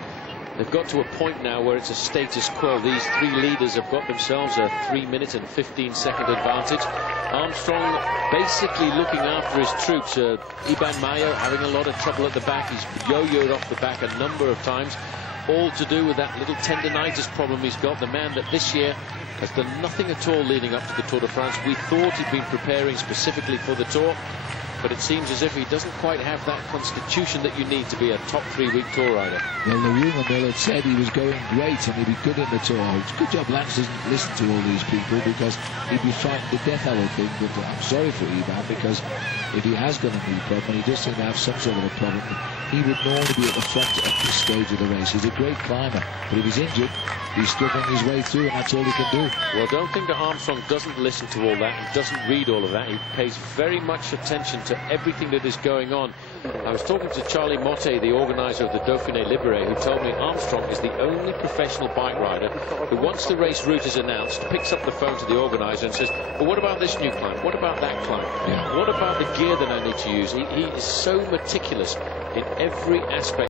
They've got to a point now where it's a status quo. These 3 leaders have got themselves a 3 minute and 15 second advantage. Armstrong basically looking after his troops. Iban Mayo having a lot of trouble at the back. He's yo-yoed off the back a number of times. all to do with that little tendinitis problem he's got? The man that this year has done nothing at all leading up to the Tour de France. We thought he'd been preparing specifically for the Tour, but it seems as if he doesn't quite have that constitution that you need to be a top 3-week Tour rider. Well, the rumour mill had said he was going great and he'd be good in the Tour. It's a good job Lance doesn't listen to all these people, because he'd be frightened to death, I would think. But I'm sorry for Ivan, because if he has got a knee problem, and he does seem to have some sort of a problem, he would normally be at the front at this stage of the race. He's a great climber, but if he's injured, he's struggling his way through, and that's all he can do. Well, don't think that Armstrong doesn't listen to all that and doesn't read all of that. He pays very much attention to everything that is going on. I was talking to Charlie Motte, the organizer of the Dauphiné Libéré, who told me Armstrong is the only professional bike rider who, once the race route is announced, picks up the phone to the organizer and says, well, what about this new climb? What about that climb? What about the gear that I need to use? He is so meticulous in every aspect.